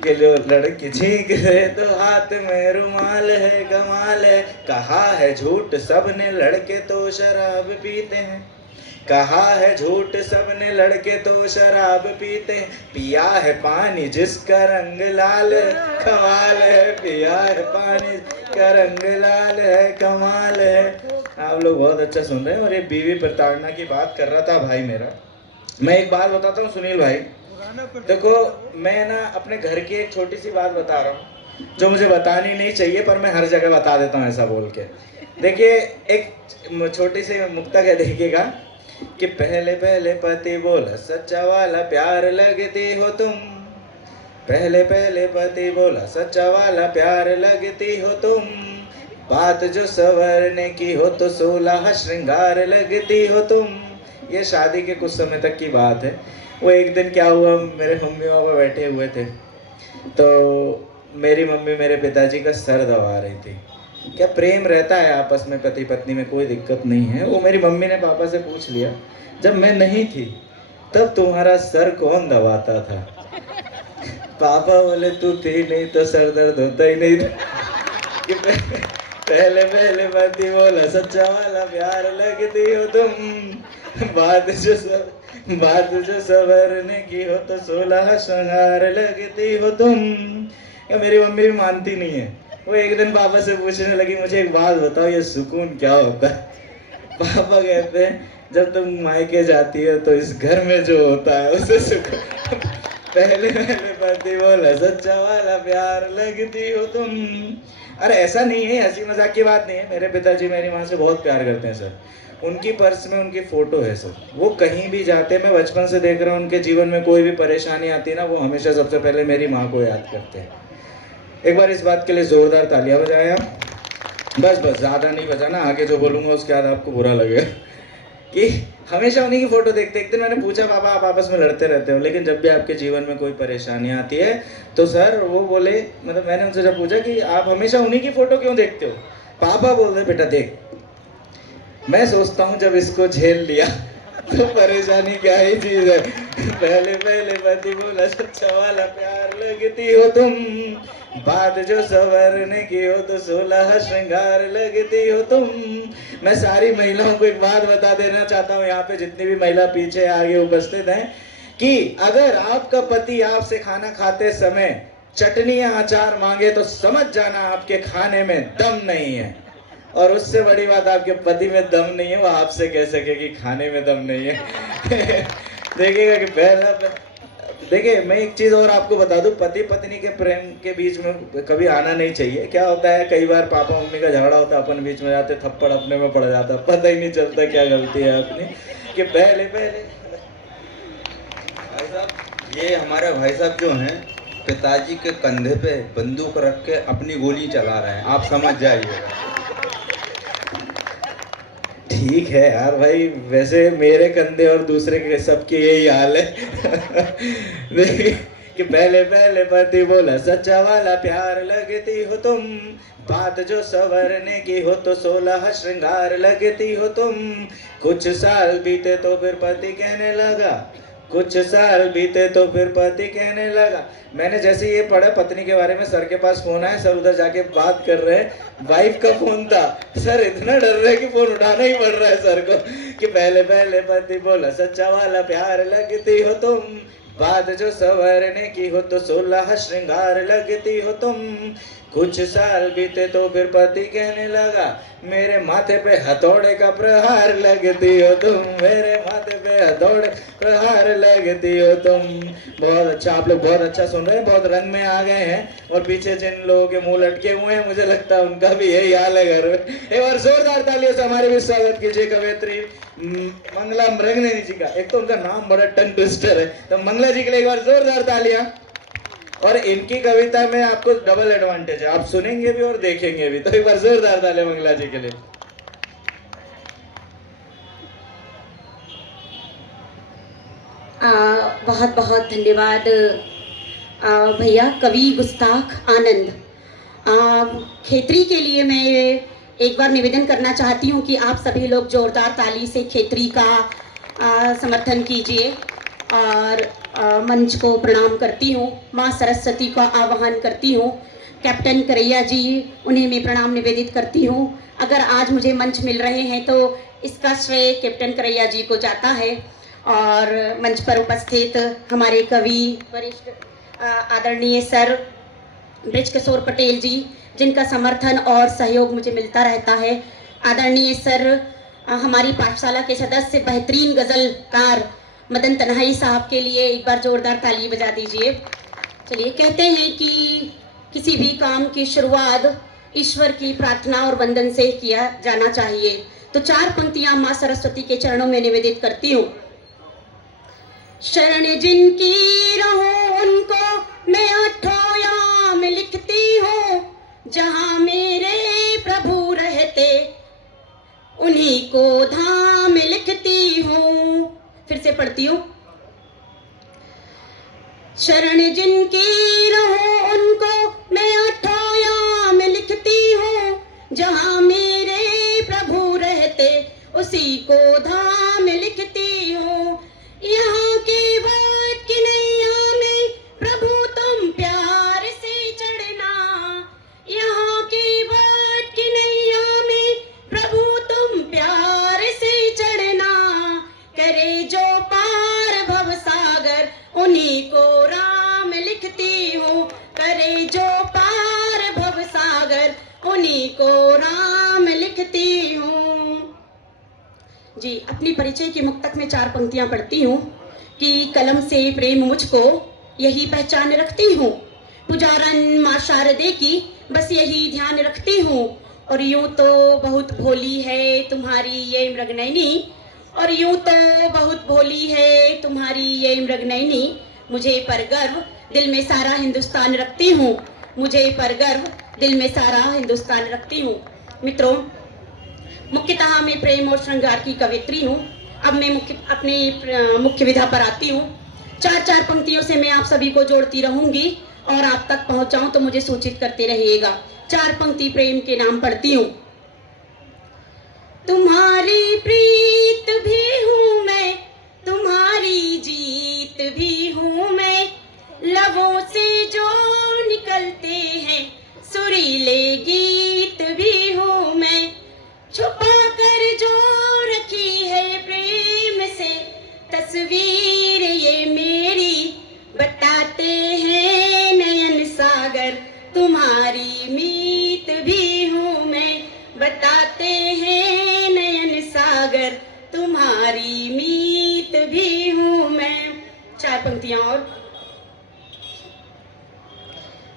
के, जो लड़की छींक दे तो हाथ में रुमाल है, कमाल है, कहा है झूठ सबने लड़के तो शराब पीते हैं, कहा है झूठ सबने लड़के तो शराब पीते हैं, पिया है पानी जिसका रंग लाल है, कमाल है, पिया है पानी का रंग लाल है, कमाल है। आप लोग बहुत अच्छा सुन रहे हैं। और ये बीवी प्रताड़ना की बात कर रहा था भाई मेरा। मैं एक बात बताता हूँ सुनील भाई, देखो मैं ना अपने घर की एक छोटी सी बात बता रहा हूँ जो मुझे बतानी नहीं चाहिए पर मैं हर जगह बता देता हूँ ऐसा बोल के। देखिए एक छोटी सी मुक्ता क्या देखिएगा, कि पहले पहले पति बोला सच्चा वाला प्यार लगती हो तुम, पहले पहले पति बोला सच्चा वाला प्यार लगती हो तुम, बात जो सवरने की हो तो 16 श्रृंगार लगती हो तुम। ये शादी के कुछ समय तक की बात है। वो एक दिन क्या हुआ, मेरे मम्मी पापा बैठे हुए थे तो मेरी मम्मी मेरे पिताजी का सर दबा रही थी। क्या प्रेम रहता है आपस में पति पत्नी में, कोई दिक्कत नहीं है। वो मेरी मम्मी ने पापा से पूछ लिया, जब मैं नहीं थी तब तुम्हारा सर कौन दबाता था? पापा बोले तू थी नहीं तो सर दर्द होता ही नहीं था। कि पहले पहले पति बोला सच्चा वाला प्यार लगती हो तुम, बात जो सवरने की हो तो 16 श्रृंगार लगती हो तुम। या मेरी मम्मी भी मानती नहीं है। वो एक दिन पापा से पूछने लगी, मुझे एक बात बताओ ये सुकून क्या होता है? पापा कहते हैं जब तुम मायके जाती है तो इस घर में जो होता है उसे सुकून। पहले पहले पति बोला सच्चा वाला प्यार लगती हो तुम। अरे ऐसा नहीं है, हंसी मजाक की बात नहीं है। मेरे पिताजी मेरी माँ से बहुत प्यार करते हैं सर। उनकी पर्स में उनकी फ़ोटो है सर। वो कहीं भी जाते हैं, मैं बचपन से देख रहा हूँ उनके जीवन में कोई भी परेशानी आती है ना, वो हमेशा सबसे पहले मेरी माँ को याद करते हैं। एक बार इस बात के लिए ज़ोरदार तालियां बजाएं आप। बस ज़्यादा नहीं बजाना, आगे जो बोलूँगा उसके बाद आपको बुरा लगेगा। कि हमेशा उन्हीं की फ़ोटो देखते। एक दिन मैंने पूछा पापा आप आपस में लड़ते रहते हो लेकिन जब भी आपके जीवन में कोई परेशानी आती है तो सर वो बोले, मतलब मैंने उनसे जब पूछा कि आप हमेशा उन्हीं की फ़ोटो क्यों देखते हो, पापा बोल रहे बेटा देख, मैं सोचता हूँ जब इसको झेल लिया तो परेशानी क्या ही चीज़ है। पहले पहले पति बोला सच्चा वाला प्यार लगती हो तुम, बात जो सवरने की हो तो 16 श्रृंगार लगती हो तुम। मैं सारी महिलाओं को एक बात बता देना चाहता हूँ, यहाँ पे जितनी भी महिला पीछे आगे उपस्थित हैं, कि अगर आपका पति आपसे खाना खाते समय चटनी या अचार मांगे तो समझ जाना आपके खाने में दम नहीं है। और उससे बड़ी बात, आपके पति में दम नहीं है, वो आपसे कह सके कि खाने में दम नहीं है। देखिएगा कि पहला देखिए मैं एक चीज़ और आपको बता दूं, पति पत्नी के प्रेम के बीच में कभी आना नहीं चाहिए। क्या होता है कई बार पापा मम्मी का झगड़ा होता है, अपन बीच में जाते, थप्पड़ अपने में पड़ जाता, पता ही नहीं चलता क्या गलती है अपनी। कि पहले पहले ये हमारे भाई साहब जो हैं पिताजी के कंधे पे बंदूक रख के अपनी गोली चला रहे हैं, आप समझ जाइए। ठीक है यार भाई, वैसे मेरे कंधे और दूसरे के सबके यही हाल है। देखिए कि पहले पहले पति बोला सच्चा वाला प्यार लगती हो तुम, बात जो सवरने की हो तो 16 श्रृंगार लगती हो तुम। कुछ साल बीते तो फिर पति कहने लगा, कुछ साल बीते तो फिर पति कहने लगा। मैंने जैसे ये पढ़ा पत्नी के बारे में, सर के पास फोन आया, सर उधर जाके बात कर रहे हैं, वाइफ का फोन था, सर इतना डर रहे कि फोन उठाना ही पड़ रहा है सर को कि पहले पहले पति बोला सच्चा वाला प्यार लगती हो तुम, बात जो सवरने की हो तो 16 श्रृंगार लगती हो तुम। कुछ साल बीते तो फिर पति कहने लगा, मेरे माथे पे हथौड़े का प्रहार लगती हो तुम, मेरे माथे पे हथौड़े प्रहार लगती हो तुम। बहुत अच्छा, आप लोग बहुत अच्छा सुन रहे हैं, बहुत रंग में आ गए हैं। और पीछे जिन लोगों के मुंह लटके हुए हैं, मुझे लगता है उनका भी यही हाल है घर में। एक बार जोरदार तालियों से हमारे भी स्वागत कीजिए कवयित्री मंगला मृगनयनी जी का। एक तो उनका नाम बड़ा टंग ट्विस्टर है, तो मंगला जी के लिए एक बार जोरदार तालियां। और इनकी कविता में आपको डबल एडवांटेज है, आप सुनेंगे भी और देखेंगे भी, तो एक बार जोरदार तालियां मंगला जी के लिए। बहुत बहुत धन्यवाद भैया कवि गुस्ताख आनंद। खेतरी के लिए मैं एक बार निवेदन करना चाहती हूँ कि आप सभी लोग जोरदार ताली से खेतरी का समर्थन कीजिए। और मंच को प्रणाम करती हूँ, माँ सरस्वती का आह्वान करती हूँ, कैप्टन करैया जी उन्हें मैं प्रणाम निवेदित करती हूँ। अगर आज मुझे मंच मिल रहे हैं तो इसका श्रेय कैप्टन करैया जी को जाता है। और मंच पर उपस्थित हमारे कवि वरिष्ठ आदरणीय सर ब्रिजकिशोर पटेल जी, जिनका समर्थन और सहयोग मुझे मिलता रहता है। आदरणीय सर हमारी पाठशाला के सदस्य बेहतरीन गज़लकार मदन तन्हाई साहब के लिए एक बार जोरदार ताली बजा दीजिए। चलिए, कहते हैं कि किसी भी काम की शुरुआत ईश्वर की प्रार्थना और वंदन से किया जाना चाहिए। तो 4 पंक्तियां माँ सरस्वती के चरणों में निवेदित करती हूँ। शरण जिनकी रहो उनको मैं 8 याम लिखती हूँ, जहाँ मेरे प्रभु रहते उन्हीं को धाम लिखती हूँ। फिर से पढ़ती हूँ। शरण जिनकी रहो उनको मैं 8 याम लिखती हूँ, जहाँ मेरे प्रभु रहते उसी को धाम लिखती हूँ। यहाँ की बात की नैया में प्रभु तुम प्यार से चढ़ना, यहाँ की बात की नैया में प्रभु तुम प्यार से चढ़ना। करे जो पार भव सागर उन्हीं को राम लिखती हूँ, करे जो पार भव सागर उन्हीं को राम लिखती हूँ। जी, अपनी परिचय की मुक्तक में 4 पंक्तियां पढ़ती हूँ कि कलम से प्रेम मुझको यही पहचान रखती हूँ, पुजारन माँ शारदे की बस यही ध्यान रखती हूँ। और यूं तो बहुत भोली है तुम्हारी ये मृगनयनी, और यूं तो बहुत भोली है तुम्हारी ये मृगनयनी। मुझे पर गर्व दिल में सारा हिंदुस्तान रखती हूँ, मुझे पर गर्व दिल में सारा हिंदुस्तान रखती हूँ। मित्रों, मुख्यतः मैं प्रेम और श्रृंगार की कवित्री हूँ। अब मैं अपनी मुख्य विधा पर आती हूँ। 4 पंक्तियों से मैं आप सभी को जोड़ती रहूंगी और आप तक पहुँचाऊँ तो मुझे सूचित करते रहिएगा। 4 पंक्ति प्रेम के नाम पढ़ती हूँ। तुम्हारी प्रीत भी हूँ मैं, तुम्हारी जीत भी हूँ मैं, लबों से जो निकलते हैं सुरीले गीत भी हूँ मैं। छुपा कर जो रखी है प्रेम से तस्वीर ये मेरी, बताते हैं नयन सागर तुम्हारी मीत भी हूँ मैं, बताते हैं नयन सागर तुम्हारी मीत भी हूँ मैं। 4 पंक्तियां और।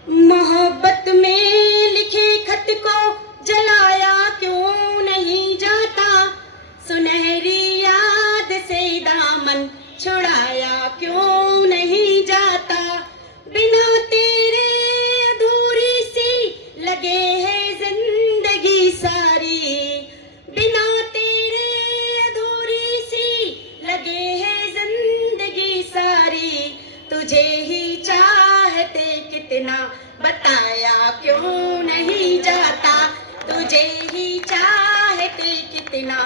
मोहब्बत में लिखे खत को जलाया क्यों नहीं जाता, सुनहरी याद से दामन छुड़ाया क्यों नहीं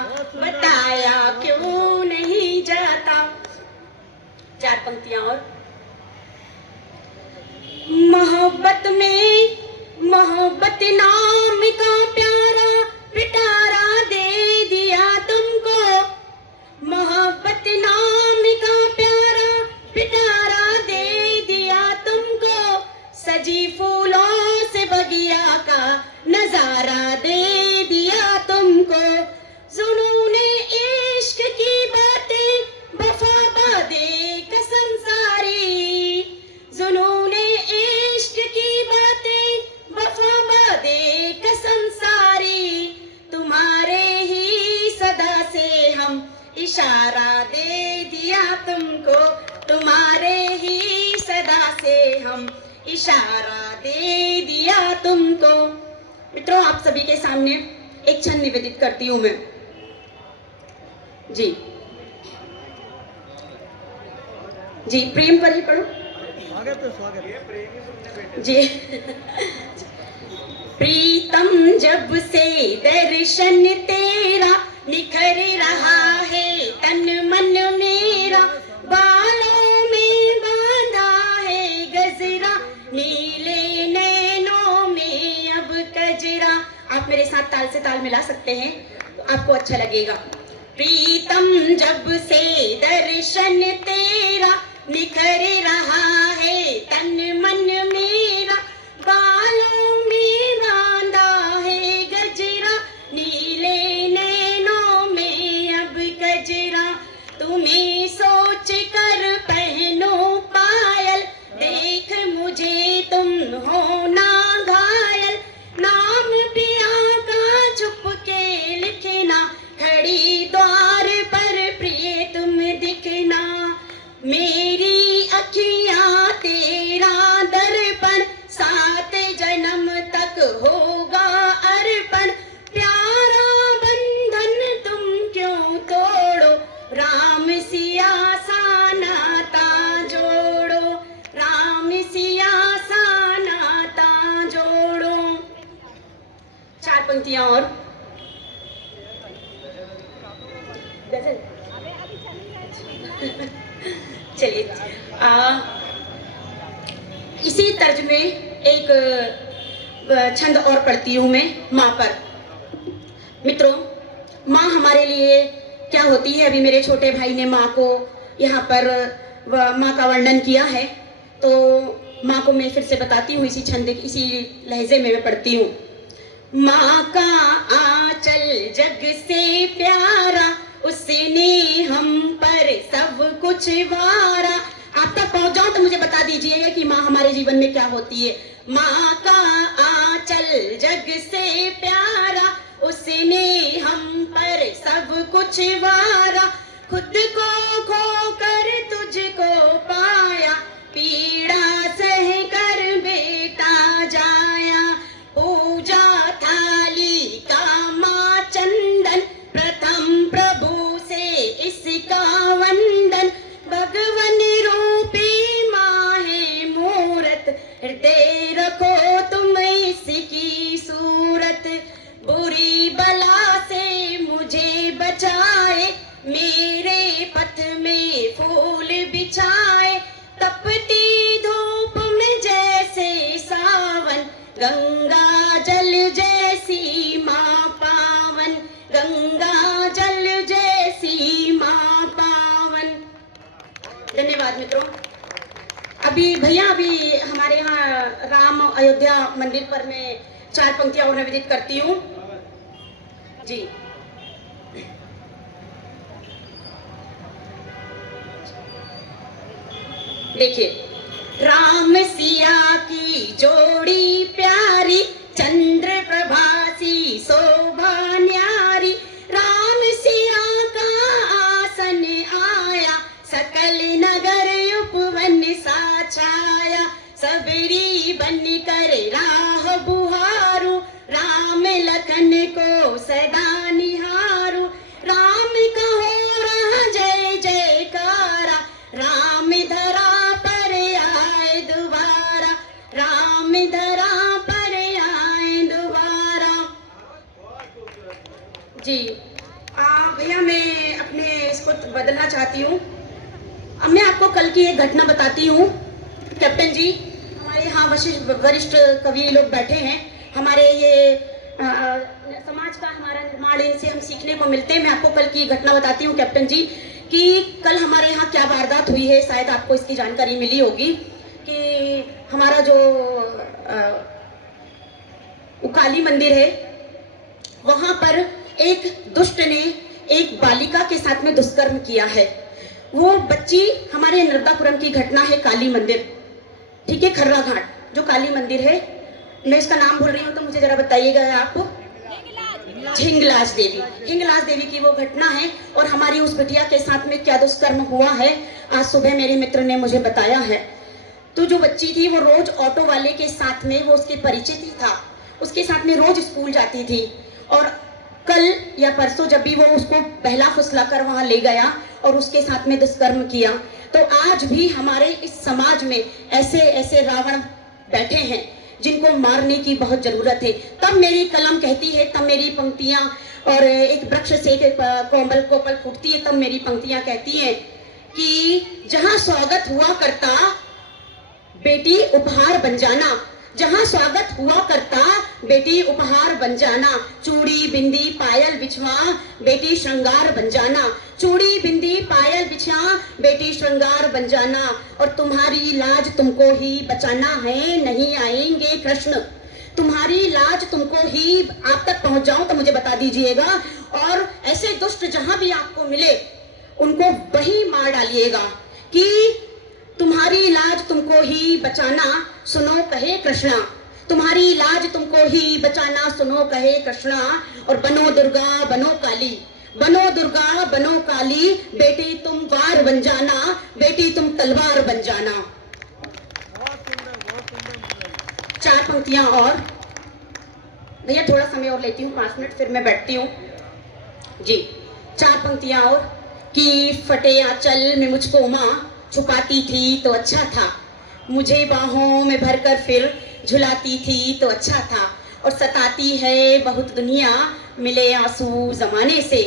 बताया क्यों नहीं जाता। 4 पंक्तियां और। मोहब्बत में मोहब्बत नाम का प्यारा पिटारा दे दिया तुमको। मोहब्बत नाम का प्यारा पिटारा दे दिया तुमको। सजी फूलों से बगिया का नजारा दे दिया तुमको। जुनूने इश्क की बातें वफा बादे कसम सारी। जुनूने इश्क की बातें वफा बादे कसम सारी। तुम्हारे ही सदा से हम इशारा दे दिया तुमको। तुम्हारे ही सदा से हम इशारा दे दिया तुमको। मित्रों, आप सभी के सामने एक छंद निवेदित करती हूं मैं। जी जी, प्रेम पर ही पढ़ो। स्वागत है, स्वागत है। जी। प्रीतम जब से दर्शन तेरा निखर रहा है तन मन मेरा। बालों में बांधा है गजरा, नीले नैनों में अब कजरा। आप मेरे साथ ताल से ताल मिला सकते हैं तो आपको अच्छा लगेगा। प्रीतम जब से दर्शन तेरा निखर रहा है तन मन मेरा। बालों में बांधा है गजरा, नीले नैनों में अब कजरा। तुम्हें सोच कर पहनो पायल, देख मुझे तुम हो ना घायल। नाम पिया का छुप के लिखना, खड़ी द्वार पर प्रिय तुम दिखना। मेरी अखियां तेरा दर्पण, 7 जन्म तक होगा अर्पण। प्यारा बंधन तुम क्यों तोड़ो, राम सिया सा नाता जोड़ो। राम सिया सा नाता जोड़ो। 4 पंक्तियां और। गजल। चलिए, इसी तर्ज में एक छंद और पढ़ती हूँ मैं, माँ पर। मित्रों, माँ हमारे लिए क्या होती है, अभी मेरे छोटे भाई ने माँ को यहाँ पर माँ का वर्णन किया है, तो माँ को मैं फिर से बताती हूँ इसी छंद, इसी लहजे में मैं पढ़ती हूँ। माँ का आंचल जग से प्यारा, उसने हम पर सब कुछ वारा। आप तक पहुंच जाऊं तो मुझे बता दीजिएगा कि माँ हमारे जीवन में क्या होती है। माँ का आंचल जग से प्यारा, उसने हम पर सब कुछ वारा। खुद को खो कर तुझको पाया, पीड़ा सह कर बेटा जाया। पूजा थाली का माँ चंदन, प्रथम प्रभु से इसका वंदन। भगवन रूपी माँ है मूरत, हृदय रखो तुम इसकी सूरत। बुरी बला से मुझे बचाए, मेरे पथ में फूल बिछाए। तपती धूप में जैसे सावन, गंगा जल जैसी माँ पावन। गंगा जल जैसी माँ पावन। धन्यवाद मित्रों। अभी भैया, अभी हमारे यहाँ राम अयोध्या मंदिर पर मैं 4 पंक्तियां और निवेदित करती हूँ। जी, देखिए। राम सिया की जोड़ी प्यारी, चंद्र प्रभासी शोभा न्यारी। राम सिया का आसन आया, सकल नगर उपवन सा छाया। सबरी बन कर राह बुहारू, राम लखन को सदा निहारू। राम का हो रहा जय जयकारा, राम धरा पर आए दोबारा। राम धरा पर आए दोबारा। जी, भैया मैं अपने इसको बदलना चाहती हूँ। अब मैं आपको कल की एक घटना बताती हूँ। कैप्टन जी, हमारे यहाँ वरिष्ठ कवि लोग बैठे हैं। हमारे ये समाज का हमारा निर्माण इनसे हम सीखने को मिलते हैं। मैं आपको कल की घटना बताती हूँ कैप्टन जी कि कल हमारे यहाँ क्या वारदात हुई है। शायद आपको इसकी जानकारी मिली होगी कि हमारा जो उकाली मंदिर है, वहाँ पर एक दुष्ट ने एक बालिका के साथ में दुष्कर्म किया है। वो बच्ची हमारे नर्मदापुरम की घटना है, काली मंदिर, ठीक है, खर्रा घाट जो काली मंदिर है। मैं इसका नाम भूल रही हूँ तो मुझे जरा बताइएगा आप। हिंगलाज देवी की वो घटना है। और हमारी उस बिटिया के साथ में क्या दुष्कर्म हुआ है, आज सुबह मेरे मित्र ने मुझे बताया है। तो जो बच्ची थी वो रोज ऑटो वाले के साथ में, वो उसके परिचित ही था, उसके साथ में रोज स्कूल जाती थी। और कल या परसों जब भी वो उसको पहला फुसला कर वहां ले गया और उसके साथ में दुष्कर्म किया। तो आज भी हमारे इस समाज में ऐसे ऐसे रावण बैठे हैं जिनको मारने की बहुत जरूरत है। तब मेरी कलम कहती है, तब मेरी पंक्तियां, और एक वृक्ष से एक कोपल फूटती है, तब मेरी पंक्तियां कहती हैं कि जहां स्वागत हुआ करता बेटी उपहार बन जाना, जहां स्वागत हुआ करता बेटी उपहार बन जाना, चूड़ी बिंदी पायल बिछवा बेटी श्रृंगार बन जाना, चूड़ी बिंदी पायल बिछवा बेटी श्रृंगार बन जाना। और तुम्हारी लाज तुमको ही बचाना है, नहीं आएंगे कृष्ण। तुम्हारी लाज तुमको ही, आप तक पहुंच जाऊं तो मुझे बता दीजिएगा। और ऐसे दुष्ट जहां भी आपको मिले उनको वही मार डालिएगा कि तुम्हारी लाज तुमको ही बचाना, सुनो कहे कृष्णा। तुम्हारी लाज तुमको ही बचाना, सुनो कहे कृष्णा। और बनो दुर्गा बनो काली, बनो दुर्गा बनो काली, बेटी तुम वार बन जाना, बेटी तुम तलवार बन जाना। चार पंक्तियां और भैया, थोड़ा समय और लेती हूँ, 5 मिनट, फिर मैं बैठती हूँ जी। 4 पंक्तियां और कि फटे आंचल में मुझको माँ छुपाती थी तो अच्छा था, मुझे बाहों में भरकर फिर झुलाती थी तो अच्छा था। और सताती है बहुत दुनिया मिले आंसू जमाने से,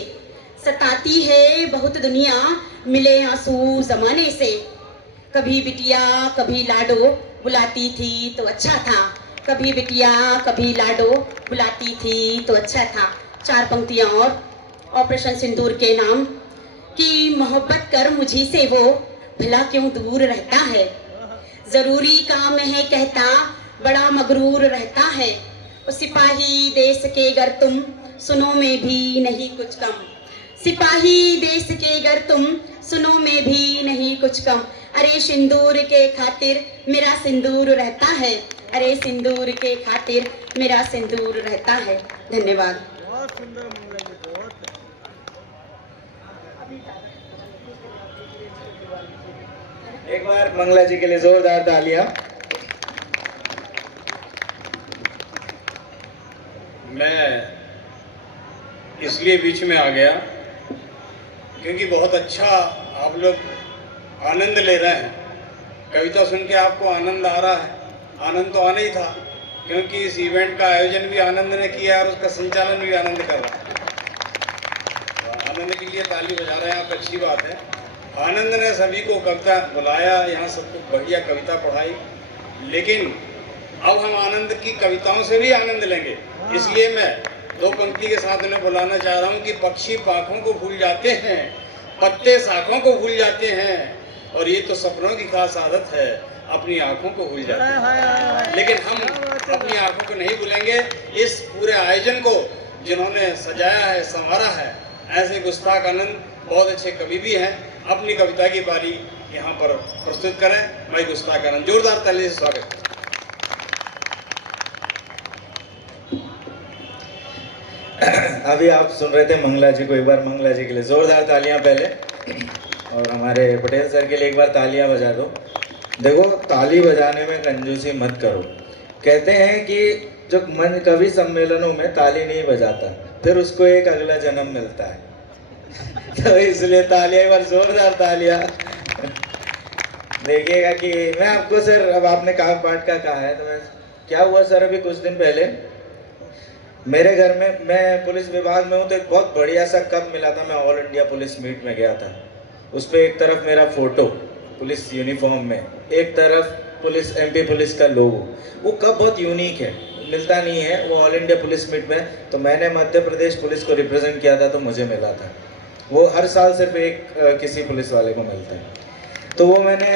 सताती है बहुत दुनिया मिले आंसू जमाने से। कभी बिटिया कभी लाडो बुलाती थी तो अच्छा था, कभी बिटिया कभी लाडो बुलाती थी तो अच्छा था। 4 पंक्तियां और ऑपरेशन सिंदूर के नाम कि मोहब्बत कर मुझी से वो भला क्यों दूर रहता है, जरूरी काम है कहता बड़ा मगरूर रहता है। सिपाही देश के गर तुम सुनो में भी नहीं कुछ कम, सिपाही देश के गर तुम सुनो में भी नहीं कुछ कम। अरे सिंदूर के खातिर मेरा सिंदूर रहता है, अरे सिंदूर के खातिर मेरा सिंदूर रहता है। धन्यवाद। बहुत सुंदर मंगला जी, बहुत। एक बार मंगला जी के लिए जोरदार तालियां। मैं इसलिए बीच में आ गया क्योंकि बहुत अच्छा आप लोग आनंद ले रहे हैं। कविता सुन के आपको आनंद आ रहा है, आनंद तो आना ही था क्योंकि इस इवेंट का आयोजन भी आनंद ने किया और उसका संचालन भी आनंद कर रहा है। तो आनंद के लिए ताली बजा रहे हैं आप, अच्छी बात है। आनंद ने सभी को कविता बुलाया, यहाँ सबको बढ़िया कविता पढ़ाई, लेकिन अब हम आनंद की कविताओं से भी आनंद लेंगे। इसलिए मैं 2 पंक्ति के साथ उन्हें बुलाना चाह रहा हूँ कि पक्षी पाखों को भूल जाते हैं, पत्ते शाखों को भूल जाते हैं, और ये तो सपनों की खास आदत है, अपनी आंखों को भूल जाते हैं। लेकिन हम अपनी आंखों को नहीं भूलेंगे। इस पूरे आयोजन को जिन्होंने सजाया है, संवारा है, ऐसे गुस्ताख आनंद बहुत अच्छे कवि भी हैं, अपनी कविता की बारी यहाँ पर प्रस्तुत करें। मैं गुस्ताख आनंद, जोरदार ताली से स्वागत। अभी आप सुन रहे थे मंगला जी को, एक बार मंगला जी के लिए जोरदार तालियां पहले, और हमारे पटेल सर के लिए एक बार तालियां बजा दो। देखो, ताली बजाने में कंजूसी मत करो। कहते हैं कि जो मन कवि सम्मेलनों में ताली नहीं बजाता फिर उसको एक अगला जन्म मिलता है तो इसलिए तालियां, एक बार जोरदार तालियां। देखिएगा कि मैं आपको सर, अब आपने काव्य पाठ का कहा है तो मैं, क्या हुआ सर, अभी कुछ दिन पहले मेरे घर में, मैं पुलिस विभाग में हूँ, तो एक बहुत बढ़िया सा कप मिला था। मैं ऑल इंडिया पुलिस मीट में गया था। उस पर एक तरफ मेरा फोटो पुलिस यूनिफॉर्म में, एक तरफ पुलिस MP पुलिस का लोगो। वो कप बहुत यूनिक है, मिलता नहीं है, वो ऑल इंडिया पुलिस मीट में। तो मैंने मध्य प्रदेश पुलिस को रिप्रेजेंट किया था, तो मुझे मिला था। वो हर साल सिर्फ एक किसी पुलिस वाले को मिलता है। तो वो मैंने,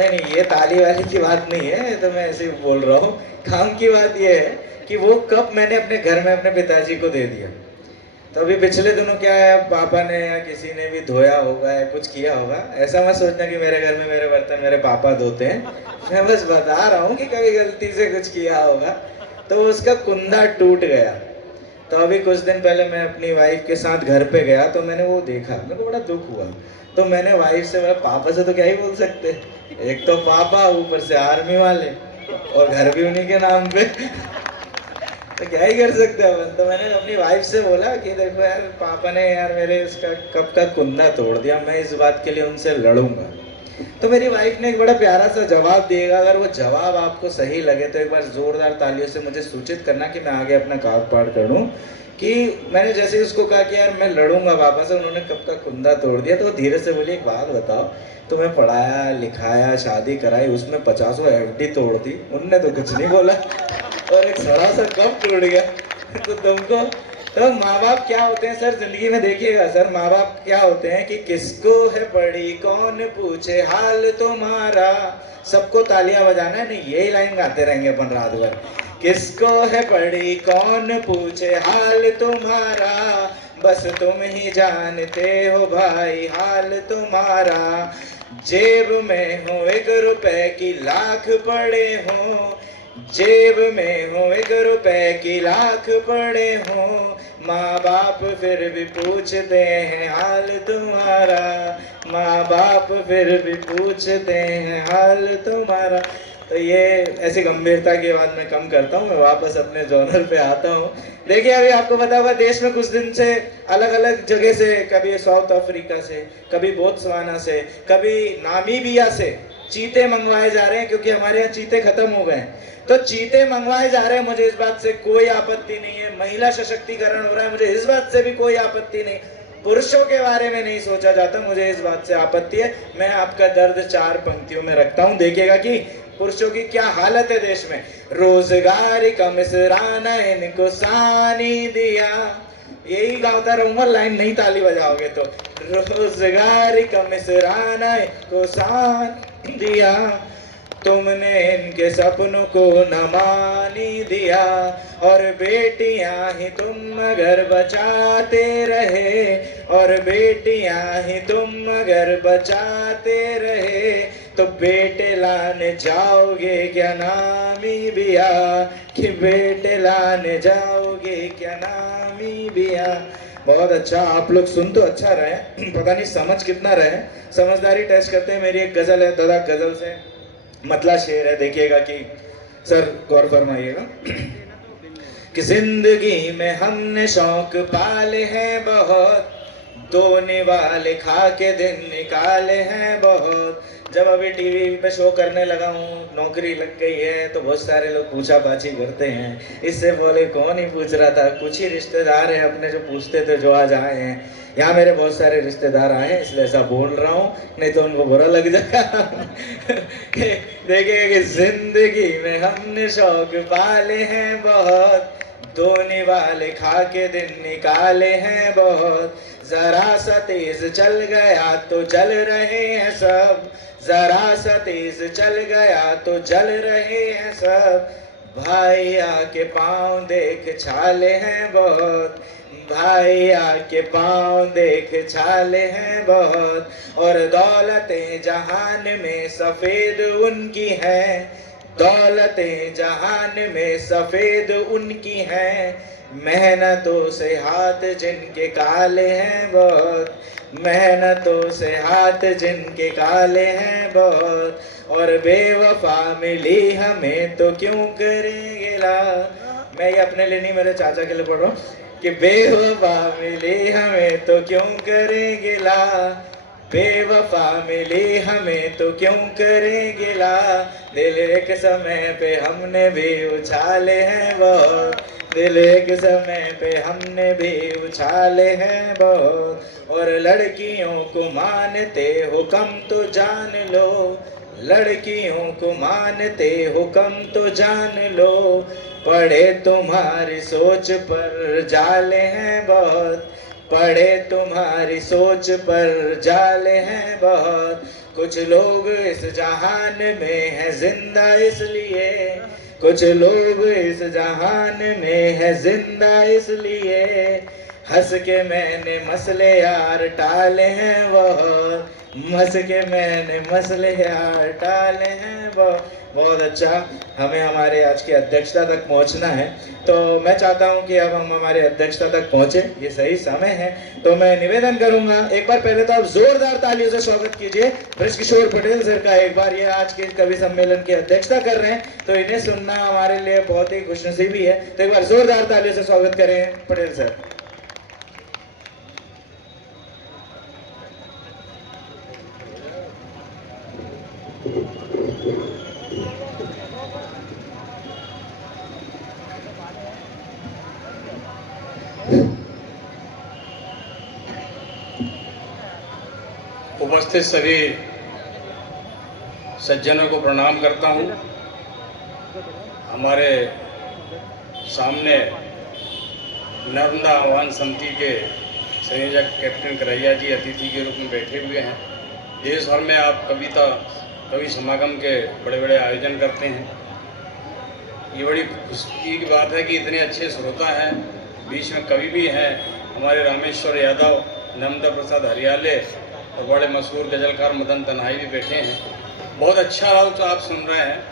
नहीं ये ताली वाली की बात नहीं है, तो मैं ऐसे ही बोल रहा हूँ। काम की बात ये है कि वो कप मैंने अपने घर में अपने पिताजी को दे दिया। तो अभी पिछले दिनों क्या है, पापा ने या किसी ने भी धोया होगा या कुछ किया होगा। ऐसा मत सोचना कि मेरे घर में मेरे बर्तन मेरे पापा धोते हैं, मैं बस बता रहा हूँ कि कभी गलती से कुछ किया होगा। तो उसका कुंदा टूट गया। तो अभी कुछ दिन पहले मैं अपनी वाइफ के साथ घर पे गया, तो मैंने वो देखा, मेरे को बड़ा दुख हुआ। तो मैंने वाइफ से बोला, पापा से तो क्या ही बोल सकते, एक तो पापा, ऊपर से आर्मी वाले, और घर भी उन्हीं के नाम पे, तो क्या ही कर सकते हैं अपन। तो मैंने अपनी वाइफ से बोला कि देखो यार, पापा ने यार मेरे इसका कप का कुंदा तोड़ दिया, मैं इस बात के लिए उनसे लड़ूंगा। तो मेरी वाइफ ने एक बड़ा प्यारा सा जवाब दिएगा। अगर वो जवाब आपको सही लगे तो एक बार जोरदार तालियों से मुझे सूचित करना कि मैं आगे अपना काम पार करूँ। कि मैंने जैसे ही उसको कहा कि यार मैं लड़ूंगा पापा से, उन्होंने कब का कुंदा तोड़ दिया, तो वो धीरे से बोली, एक बात बताओ, तुम्हें पढ़ाया लिखाया शादी कराई, उसमें 50 FD तोड़ दी, उनने तो कुछ नहीं बोला, और एक सड़ा सा कप टूट गया। तो तुमको, तो माँ बाप क्या होते हैं सर जिंदगी में, देखिएगा सर, माँ बाप क्या होते हैं कि किसको है पड़ी कौन पूछे हाल तुम्हारा, सबको तालियां बजाना है। नहीं, यही लाइन गाते रहेंगे अपन रात भर। किसको है पड़ी कौन पूछे हाल तुम्हारा, बस तुम ही जानते हो भाई हाल तुम्हारा। जेब में हो 1 रुपए की लाख पड़े हो, जेब में हो 1 रुपए की लाख पड़े हो, माँ बाप फिर भी पूछते हैं हाल तुम्हारा, माँ बाप फिर भी पूछते हैं हाल तुम्हारा। तो ये ऐसी गंभीरता की बात मैं कम करता हूँ, मैं वापस अपने जॉनर पे आता हूँ। देखिए, अभी आपको पता होगा देश में कुछ दिन से अलग अलग जगह से, कभी साउथ अफ्रीका से, कभी बोत्सवाना से, कभी नामीबिया से चीते मंगवाए जा रहे हैं, क्योंकि हमारे यहाँ चीते खत्म हो गए हैं। तो चीते मंगवाए जा रहे हैं, मुझे इस बात से कोई आपत्ति नहीं है। महिला सशक्तिकरण हो रहा है, मुझे इस बात से भी कोई आपत्ति नहीं। पुरुषों के बारे में नहीं सोचा जाता, मुझे इस बात से आपत्ति है। मैं आपका दर्द 4 पंक्तियों में रखता हूँ, देखिएगा कि पुरुषों की क्या हालत है देश में। रोजगार का मिसराना इनको सानी दिया, यही गाता रहूंगा, लाइन नहीं ताली बजाओगे तो। रोजगार का मिसराना इनको सानी दिया, तुमने इनके सपनों को न मानी दिया, और बेटियां ही तुम अगर बचाते रहे, और बेटियां ही तुम अगर बचाते रहे, तो बेटे लाने जाओगे क्या नामीबिया, कि बेटे लाने जाओगे क्या नामीबिया। बहुत अच्छा, आप लोग सुन तो अच्छा रहे, पता नहीं समझ कितना रहे। समझदारी टेस्ट करते हैं। मेरी एक गजल है, दादा गजल से मतला शेर है, देखिएगा कि सर गौर फरमाइएगा कि जिंदगी में हमने शौक पाले हैं बहुत, दोने वाले खा के दिन निकाले हैं बहुत। जब अभी टीवी पे शो करने लगा हूँ, नौकरी लग गई है, तो बहुत सारे लोग पूछा पाछी करते हैं। इससे बोले कौन ही पूछ रहा था, कुछ ही रिश्तेदार हैं अपने जो पूछते थे, जो आज आए हैं। यहाँ मेरे बहुत सारे रिश्तेदार आए हैं, इसलिए ऐसा बोल रहा हूँ, नहीं तो उनको बुरा लग जाएगा। देखिए कि जिंदगी में हमने शौक पाले हैं बहुत, धोने वाले खा के दिन निकाले हैं बहुत। जरा सा तेज चल गया तो जल रहे हैं सब, जरा सा तेज चल गया तो जल रहे हैं सब। भाई आके पाँव देख छाले हैं बहुत, भाई आके पाँव देख छाले हैं बहुत। और दौलतें जहान में सफेद उनकी हैं, दौलतें जहान में सफेद उनकी हैं। मेहनतों से हाथ जिनके काले हैं बहुत, मेहनतों से हाथ जिनके काले हैं बहुत। और बेवफा मिली हमें तो क्यों करेंगे ला, मैं ये अपने लिए नहीं मेरे चाचा के लिए पढ़ रहा हूँ कि बेवफा मिली हमें तो क्यों करेंगे ला, बेवफा मिली हमें तो क्यों करेंगे ला। दिल एक समय पे हमने भी उछाले हैं बहुत, दिल एक समय पे हमने भी उछाले हैं बहुत, और लड़कियों को मानते हो कम तो जान लो, लड़कियों को मानते हो कम तो जान लो, पढ़े तुम्हारी सोच पर जाले हैं बहुत, पढ़े तुम्हारी सोच पर जाले हैं बहुत, कुछ लोग इस जहान में हैं जिंदा इसलिए, कुछ लोग इस जहान में हैं जिंदा इसलिए, हंस के मैंने मसले यार टाले हैं बहुत, हंस के मैंने मसले यार टाले हैं बहुत अच्छा। हमें हमारे आज की अध्यक्षता तक पहुंचना है, तो मैं चाहता हूं कि अब हम हमारे अध्यक्षता तक पहुंचे, ये सही समय है। तो मैं निवेदन करूंगा, एक बार पहले तो आप जोरदार तालियों से स्वागत कीजिए बृजकिशोर पटेल सर का। एक बार ये आज के कवि सम्मेलन की अध्यक्षता कर रहे हैं, तो इन्हें सुनना हमारे लिए बहुत ही खुशनसीबी है। तो एक बार जोरदार तालियों से स्वागत करें पटेल सर। उपस्थित सभी सज्जनों को प्रणाम करता हूं। हमारे सामने नर्मदा आह्वान समिति के संयोजक कैप्टन करैया जी अतिथि के रूप में बैठे हुए हैं। देश भर में आप कवि समागम के बड़े बड़े आयोजन करते हैं। ये बड़ी खुशी की बात है कि इतने अच्छे श्रोता हैं, बीच में कवि भी हैं। हमारे रामेश्वर यादव, नर्मदा प्रसाद हरियाले और बड़े मशहूर गजलकार मदन तन्हाई भी बैठे हैं। बहुत अच्छा रहा तो आप सुन रहे हैं,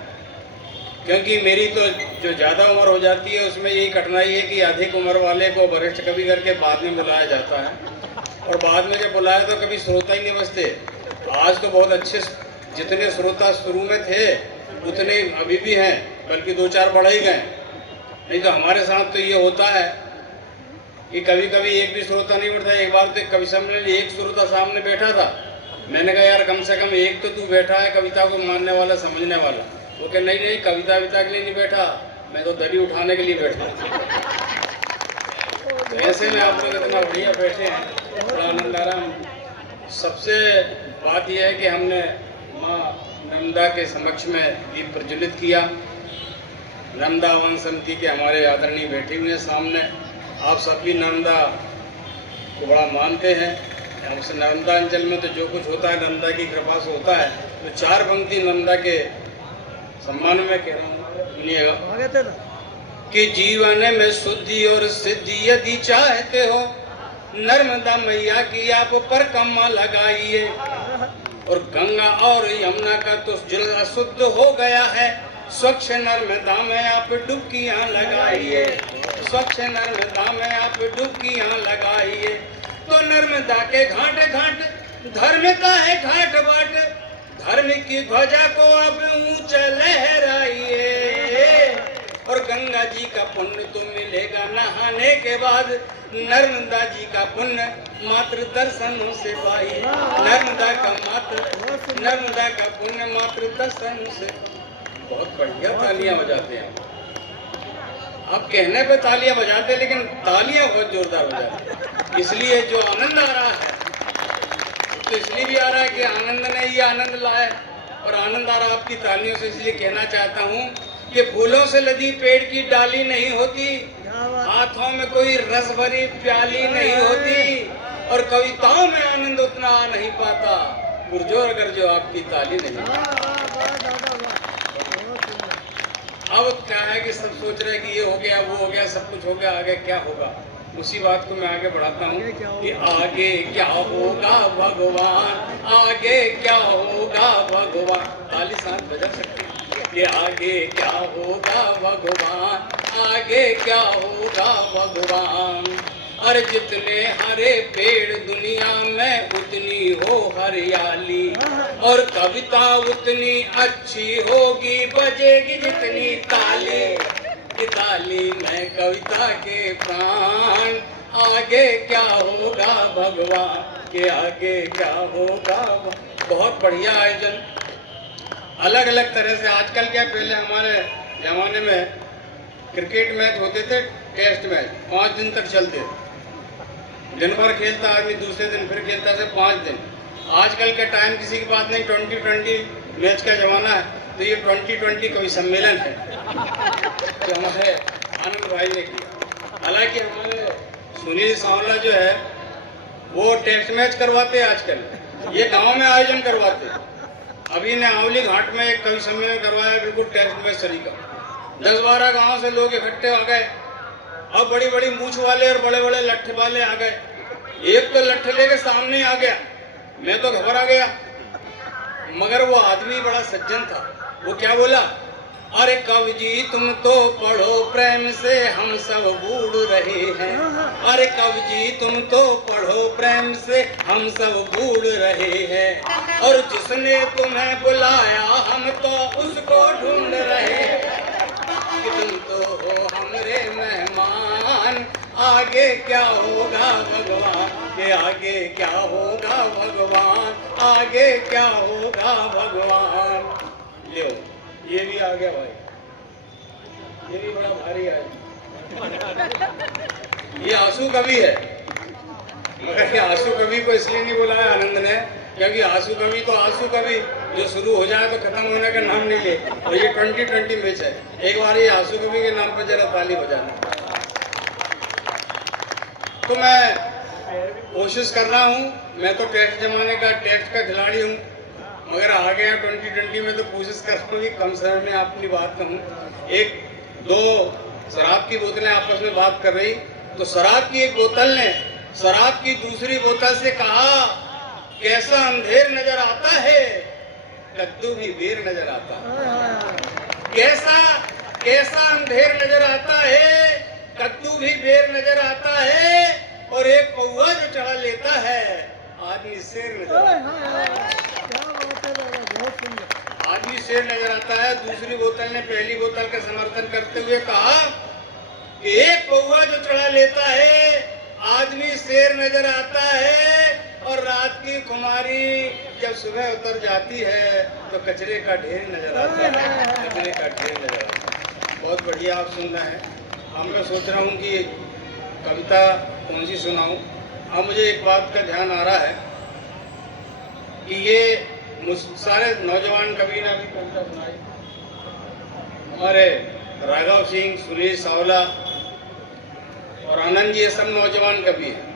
क्योंकि मेरी तो जो ज़्यादा उम्र हो जाती है उसमें यही कठिनाई है कि अधिक उम्र वाले को वरिष्ठ कवि करके बाद में बुलाया जाता है, और बाद में जब बुलाया तो कभी श्रोता ही नहीं बचते। आज तो बहुत अच्छे जितने श्रोता शुरू में थे उतने अभी भी हैं, बल्कि 2-4 बढ़ ही गए। नहीं तो हमारे साथ तो ये होता है कि कभी कभी एक भी श्रोता नहीं बैठता। एक बार तो कवि सम्मेलन एक श्रोता सामने बैठा था, मैंने कहा यार कम से कम एक तो तू बैठा है कविता को मानने वाला, समझने वाला। वो कह नहीं कविता के लिए नहीं बैठा, मैं तो दरी उठाने के लिए बैठा। तो ऐसे में आप लोग इतना बढ़िया बैठे हैं, बड़ा आनंद आ रहा। सबसे बात यह है कि हमने माँ नर्मदा के समक्ष में दीप प्रज्वलित किया। नर्मदा आह्वान समिति के हमारे आदरणीय बैठे हुए हैं सामने। आप सब भी नर्मदा को बड़ा मानते हैं। उस नर्मदा अंचल में तो जो कुछ होता है नर्मदा की कृपा से होता है। तो 4 पंक्ति नर्मदा के सम्मान में कह रहा हूँ, सुनिएगा। कि जीवन में शुद्धि और सिद्धि यदि चाहते हो, नर्मदा मैया की आप पर कम्मा लगाइए। और गंगा और यमुना का तो जल अशुद्ध हो गया है, स्वच्छ नर्मदा में आप डुबकियां लगाइए, स्वच्छ नर्मदा में आप डुबकियां लगाइए। तो नर्मदा के घाट घाट धर्म का है घाट बाट, धर्म की ध्वजा को आप ऊंचा लहराइए। और गंगा जी का पुण्य तो मिलेगा नहाने के बाद, नर्मदा जी का पुण्य मात्र दर्शनों से पाइए। नर्मदा का पुण्य मात्र दर्शनों से। बहुत बढ़िया तालियां बजाते हैं आप कहने पे तालियां बजाते हैं, लेकिन तालियां बहुत जोरदार बजाते हैं। इसलिए जो आनंद आ रहा है तो इसलिए भी आ रहा है कि आनंद ने ये आनंद लाया, और आनंद आ रहा आपकी तालियों से। इसलिए कहना चाहता हूँ कि फूलों से लदी पेड़ की डाली नहीं होती, हाथों में कोई रस भरी प्याली नहीं होती, और कविताओं में आनंद उतना आ नहीं पाता पुरजोर अगर जो आपकी ताली नहीं। अब क्या है कि सब सोच रहे हैं कि ये हो गया वो हो गया सब कुछ हो गया, आगे क्या होगा। उसी बात को मैं आगे बढ़ाता हूँ कि आगे क्या होगा भगवान, आगे क्या होगा भगवान। ताली साथ बजा सकते हैं कि आगे क्या होगा भगवान, आगे क्या होगा भगवान। अरे जितने हरे पेड़ दुनिया में उतनी हो हरियाली, और कविता उतनी अच्छी होगी बजेगी जितनी ताली। की ताली में कविता के प्राण, आगे क्या होगा भगवान के आगे क्या होगा। बहुत बढ़िया आयोजन, अलग अलग तरह से। आजकल क्या, पहले हमारे जमाने में क्रिकेट मैच होते थे टेस्ट मैच 5 दिन तक चलते थे। दिन भर खेलता आदमी, दूसरे दिन फिर खेलता, सिर्फ 5 दिन। आजकल के टाइम किसी की बात नहीं, 2020 मैच का जमाना है, तो ये 2020 कवि सम्मेलन है जो हमारे आनंद भाई ने किया। हालांकि हमारे सुनील सांवला जो है वो टेस्ट मैच करवाते हैं आजकल, ये गांव में आयोजन करवाते हैं। अभी ने आंवली घाट में एक कवि सम्मेलन करवाया, बिल्कुल टेस्ट मैच तरीका। 10-12 गाँव से लोग इकट्ठे आ गए। अब बड़ी बड़ी मूछ वाले और बड़े बड़े लट्ठे वाले आ गए। एक तो लट्ठे लेके सामने आ गया, मैं तो घबरा गया, मगर वो आदमी बड़ा सज्जन था। वो क्या बोला, अरे कवि जी तुम तो पढ़ो प्रेम से हम सब बूढ़ रहे हैं। अरे कवि जी तुम तो पढ़ो प्रेम से हम सब बूढ़ रहे हैं, और जिसने तुम्हें बुलाया हम तो उसको ढूंढ रहे हैं। कि तुम तो हो हमरे मेहमान, आगे क्या होगा भगवान, के आगे क्या होगा भगवान, आगे क्या होगा भगवान। लो ये भी आ गया भाई, ये भी बड़ा भारी है। ये आंसू कवि है, मगर ये आंसू कवि को इसलिए नहीं बुलाया आनंद ने, क्योंकि आंसू कवि तो आंसू कवि जो शुरू हो जाए तो खत्म होने का नाम नहीं ले। और ये 2020 मैच है, एक बार ये आंसू कवि के नाम पर जरा ताली बजाना। तो मैं कोशिश कर रहा हूँ, मैं तो टेस्ट जमाने का टेस्ट का खिलाड़ी हूँ, मगर आ गया 2020 में तो कोशिश कर रहा हूँ कि कम समय में अपनी बात कहूँ। 1-2 शराब की बोतलें आपस में बात कर रही, तो शराब की एक बोतल ने शराब की दूसरी बोतल से कहा, कैसा अंधेर नजर आता है, कद्दू भी बेर नजर आता है। कैसा अंधेर नजर आता है, कद्दू भी बेर नजर आता है, और एक कौवा जो चढ़ा लेता है आदमी शेर नजर आता है। आदमी शेर नजर आता है। दूसरी बोतल ने पहली बोतल का समर्थन करते हुए कहा कि एक कौवा जो चढ़ा लेता है आदमी शेर नजर आता है, और रात की खुमारी जब सुबह उतर जाती है तो कचरे का ढेर नजर आता है, कचरे का ढेर नजर आता है। बहुत बढ़िया आप सुन रहे हैं। अब मैं सोच रहा हूँ कि कविता कौन सी सुनाऊँ। अब मुझे एक बात का ध्यान आ रहा है कि ये सारे नौजवान कवि ने भी कविता सुनाई। हमारे राघव सिंह, सुनील सांवला और आनंद जी, ये सब नौजवान कवि हैं।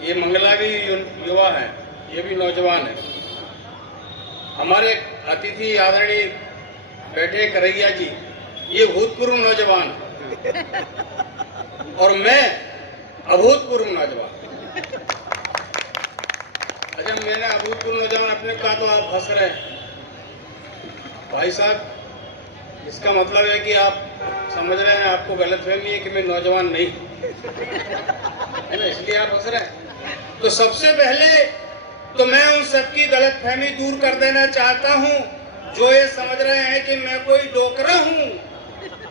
ये मंगला भी युवा है, ये भी नौजवान है। हमारे अतिथि आदरणीय बैठे करैया जी, ये भूतपूर्व नौजवान है, और मैं अभूतपूर्व नौजवान। अच्छा, मैंने अभूतपूर्व नौजवान अपने कहा तो आप हंस रहे हैं भाई साहब, इसका मतलब है कि आप समझ रहे हैं, आपको गलतफहमी है कि मैं नौजवान नहीं है ना, इसलिए आप हंस रहे हैं। तो सबसे पहले तो मैं उन सबकी गलतफहमी दूर कर देना चाहता हूं जो ये समझ रहे हैं कि मैं कोई डोकरा हूं।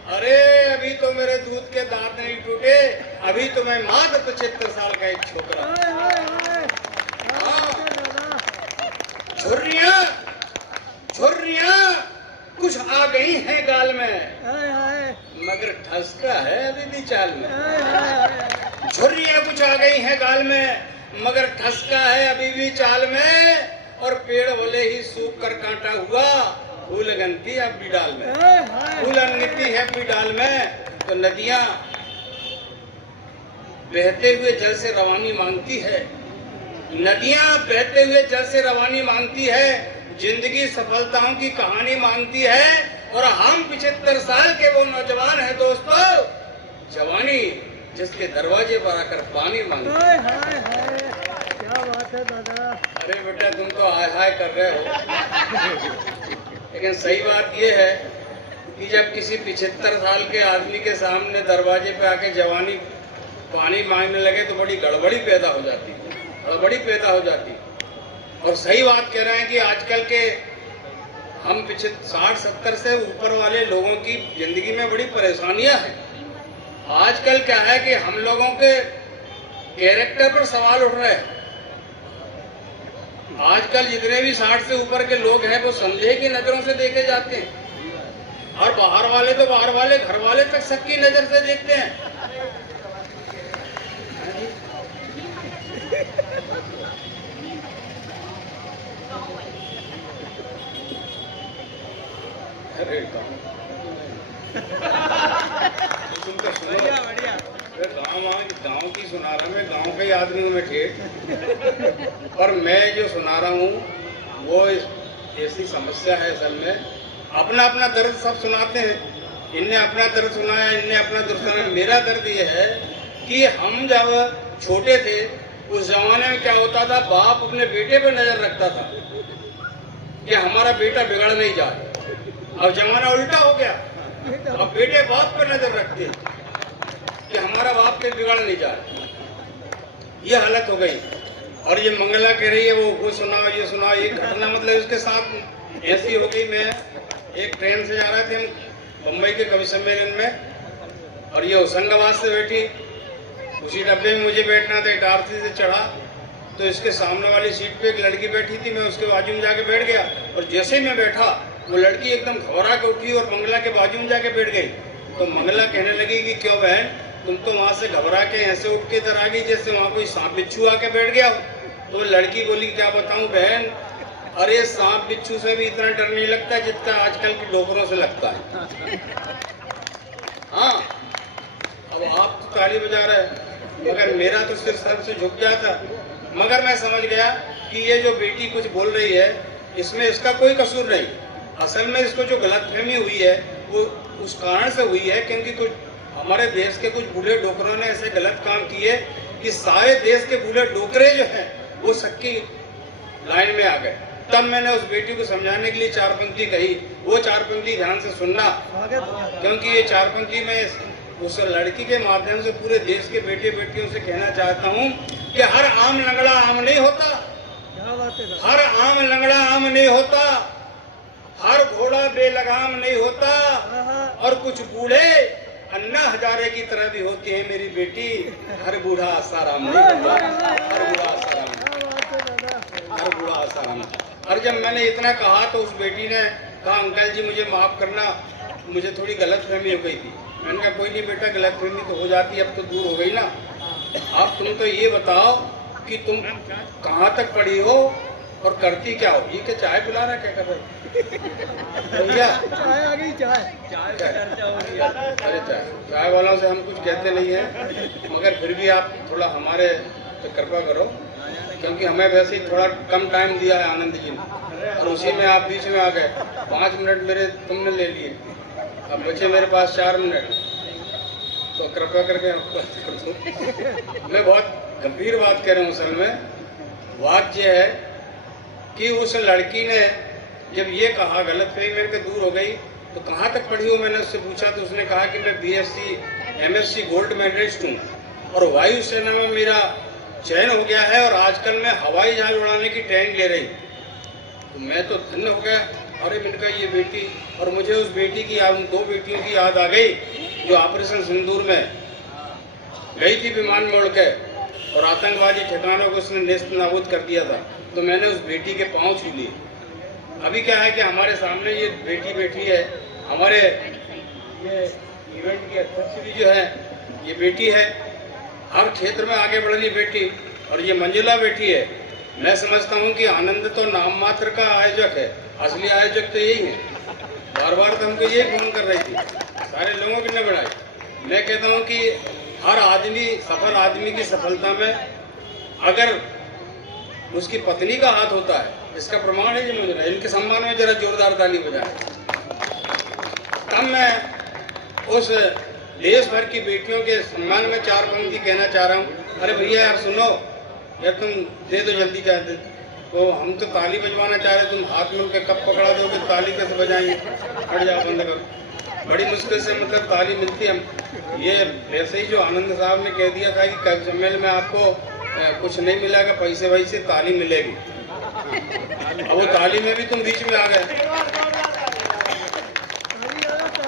अरे अभी तो मेरे दूध के दांत नहीं टूटे, अभी तो मैं मात्र 75 साल का एक छोकरा। झुर्रियां कुछ आ गई हैं गाल में, मगर ठसका है अभी भी चाल में। झुर्रियां कुछ आ गई हैं गाल में, मगर ठसका है अभी भी चाल में, और पेड़ भले ही सूख कर कांटा हुआ, फूल गंती अब भी डाल में, फूल अनगति है भी डाल में। तो नदियां बहते हुए जल से रवानी मांगती है, नदियां बहते हुए जल से रवानी मांगती है, जिंदगी सफलताओं की कहानी मांगती है, और हम 75 साल के वो नौजवान हैं दोस्तों, जवानी जिसके दरवाजे पर आकर पानी मांगती है। क्या बात है दादा। अरे बेटा तुम तो हाय हाय कर रहे हो, लेकिन सही बात ये है कि जब किसी 75 साल के आदमी के सामने दरवाजे पे आके जवानी पानी मांगने लगे तो बड़ी गड़बड़ी पैदा हो जाती, गड़बड़ी पैदा हो जाती। और सही बात कह रहे हैं कि आजकल के हम 60-70 से ऊपर वाले लोगों की जिंदगी में बड़ी परेशानियां हैं। आजकल क्या है कि हम लोगों के कैरेक्टर पर सवाल उठ रहे हैं। आजकल जितने भी 60 से ऊपर के लोग हैं वो संदेह की नजरों से देखे जाते हैं, और बाहर वाले तो बाहर वाले, घर वाले तक सबकी नजर से देखते हैं। भेजता हूँ। तुम तो सुनो, गाँव की सुना रहा, मैं गाँव का ही आदमी हूँ मैं ठेठ। और मैं जो सुना रहा हूँ वो ऐसी समस्या है असल में, अपना अपना दर्द सब सुनाते हैं। इनने अपना दर्द सुनाया, इनने अपना दर्द सुनाया। मेरा दर्द ये है कि हम जब छोटे थे उस जमाने में क्या होता था, बाप अपने बेटे पे नजर रखता था कि हमारा बेटा बिगड़ नहीं जाए। अब जमाना उल्टा हो गया, अब बेटे बाप पर नजर रखते हैं कि हमारा बाप के बिगड़ नहीं जाए। ये हालत हो गई। और ये मंगला कह रही है वो सुनाओ ये सुनाओ, ये घटना मतलब इसके साथ ऐसी हो गई। मैं एक ट्रेन से जा रहे थे हम मुंबई के कवि सम्मेलन में, और ये होशंगाबाद से बैठी, उसी डब्बे में मुझे बैठना था। इटारसी से चढ़ा तो इसके सामने वाली सीट पे एक लड़की बैठी थी, मैं उसके बाजू में जाके बैठ गया। और जैसे ही मैं बैठा वो लड़की एकदम घबरा के उठी और मंगला के बाजू में जाके बैठ गई। तो मंगला कहने लगी कि क्यों बहन, तुम तो वहाँ से घबरा के ऐसे उठ के इधर आ गई जैसे वहाँ कोई सांप बिच्छू आके बैठ गया। तो लड़की बोली क्या बताऊँ बहन, अरे सांप बिच्छू से भी इतना डर नहीं लगता जितना आजकल की डोकरों से लगता है। हाँ, अब आप तो ताली बजा रहे हैं, मगर मेरा तो सिर सर से झुक जाता। मगर मैं समझ गया कि ये जो बेटी कुछ बोल रही है इसमें इसका कोई कसूर नहीं। असल में इसको जो गलतफहमी हुई है वो उस कारण से हुई है क्योंकि कुछ हमारे देश के कुछ बूढ़े डोकरों ने ऐसे गलत काम किए कि सारे देश के बूढ़े डोकरे जो हैं वो सबकी लाइन में आ गए। तब मैंने उस बेटी को समझाने के लिए 4 पंक्ति कही। वो 4 पंक्ति ध्यान से सुनना, क्योंकि ये 4 पंक्ति में उस लड़की के माध्यम से पूरे देश के बेटे बेटियों से कहना चाहता हूँ कि हर आम लंगड़ा आम नहीं होता, हर आम लंगड़ा आम नहीं होता, हर घोड़ा बेलगाम नहीं होता, और कुछ बूढ़े अन्ना हजारे की तरह भी होते हैं मेरी बेटी। हर बूढ़ा आसाराम नहीं होता, हर बूढ़ा आसाराम, हर बूढ़ा आसाराम। और जब मैंने इतना कहा तो उस बेटी ने कहा अंकल जी मुझे माफ करना, मुझे थोड़ी गलतफहमी हो गई थी। मैंने कहा कोई नहीं बेटा, गलतफहमी तो हो जाती है, अब तो दूर हो गई ना। अब तुम तो ये बताओ कि तुम कहाँ तक पढ़ी हो और करती क्या हो? ये क्या चाय पिला रहा, क्या कर रहे भैया? चाय आ गई, चाय अरे चाय वालों से हम कुछ कहते नहीं हैं, मगर फिर भी आप थोड़ा हमारे पे कृपा करो, क्योंकि हमें वैसे ही थोड़ा कम टाइम दिया है आनंद जी ने, और उसी में आप बीच में आ गए। 5 मिनट मेरे तुमने ले लिए, अब बचे मेरे पास 4 मिनट, तो कृपया करके आप बात कर दो। मैं बहुत गंभीर बात कह रहा हूँ। असल में बात यह है कि उस लड़की ने जब ये कहा गलतफहमी मेरे से दूर हो गई, तो कहाँ तक पढ़ी हो मैंने उससे पूछा, तो उसने कहा कि मैं BSc MSc गोल्ड मेडलिस्ट हूँ और वायुसेना में मेरा चयन हो गया है और आजकल मैं हवाई जहाज उड़ाने की ट्रेनिंग ले रही। तो मैं तो धन्य हो गया। अरे मैंने कहा ये बेटी, और मुझे उस बेटी की याद, 2 बेटियों की याद आ गई जो ऑपरेशन सिंदूर में गई थी विमान में उड़ के और आतंकवादी ठिकानों को उसने नेस्त नाबूद कर दिया था। तो मैंने उस बेटी के पाँव छू लिए। अभी क्या है कि हमारे सामने ये बेटी बैठी है, हमारे ये इवेंट की अध्यक्ष भी जो है ये बेटी है, हर क्षेत्र में आगे बढ़ रही बेटी, और ये मंजुला बेटी है। मैं समझता हूँ कि आनंद तो नाम मात्र का आयोजक है, असली आयोजक तो यही है। बार बार तो हमको ये फोन कर रही थी, सारे लोगों की न बढ़ाई। मैं कहता हूँ कि हर आदमी, सफल आदमी की सफलता में अगर उसकी पत्नी का हाथ होता है, इसका प्रमाण है ये मुझे। इनके सम्मान में जरा जोरदार ताली बजाएं। तब मैं उस देश भर की बेटियों के सम्मान में 4 पंक्ति कहना चाह रहा हूँ। अरे भैया यार सुनो, यार तुम दे दो जल्दी चाहते, तो हम तो ताली बजवाना चाह रहे, तुम हाथ में उनके कब पकड़ा दोगे, ताली कैसे बजाएंगे? हट जाओ, बंद करो। बड़ी मुश्किल से मतलब ताली मिलती है। ये वैसे ही जो आनंद साहब ने कह दिया था कि कवि सम्मेलन में आपको कुछ नहीं मिलेगा, पैसे वैसे ताली मिलेगी। अब वो ताली में भी तुम बीच में आ गए।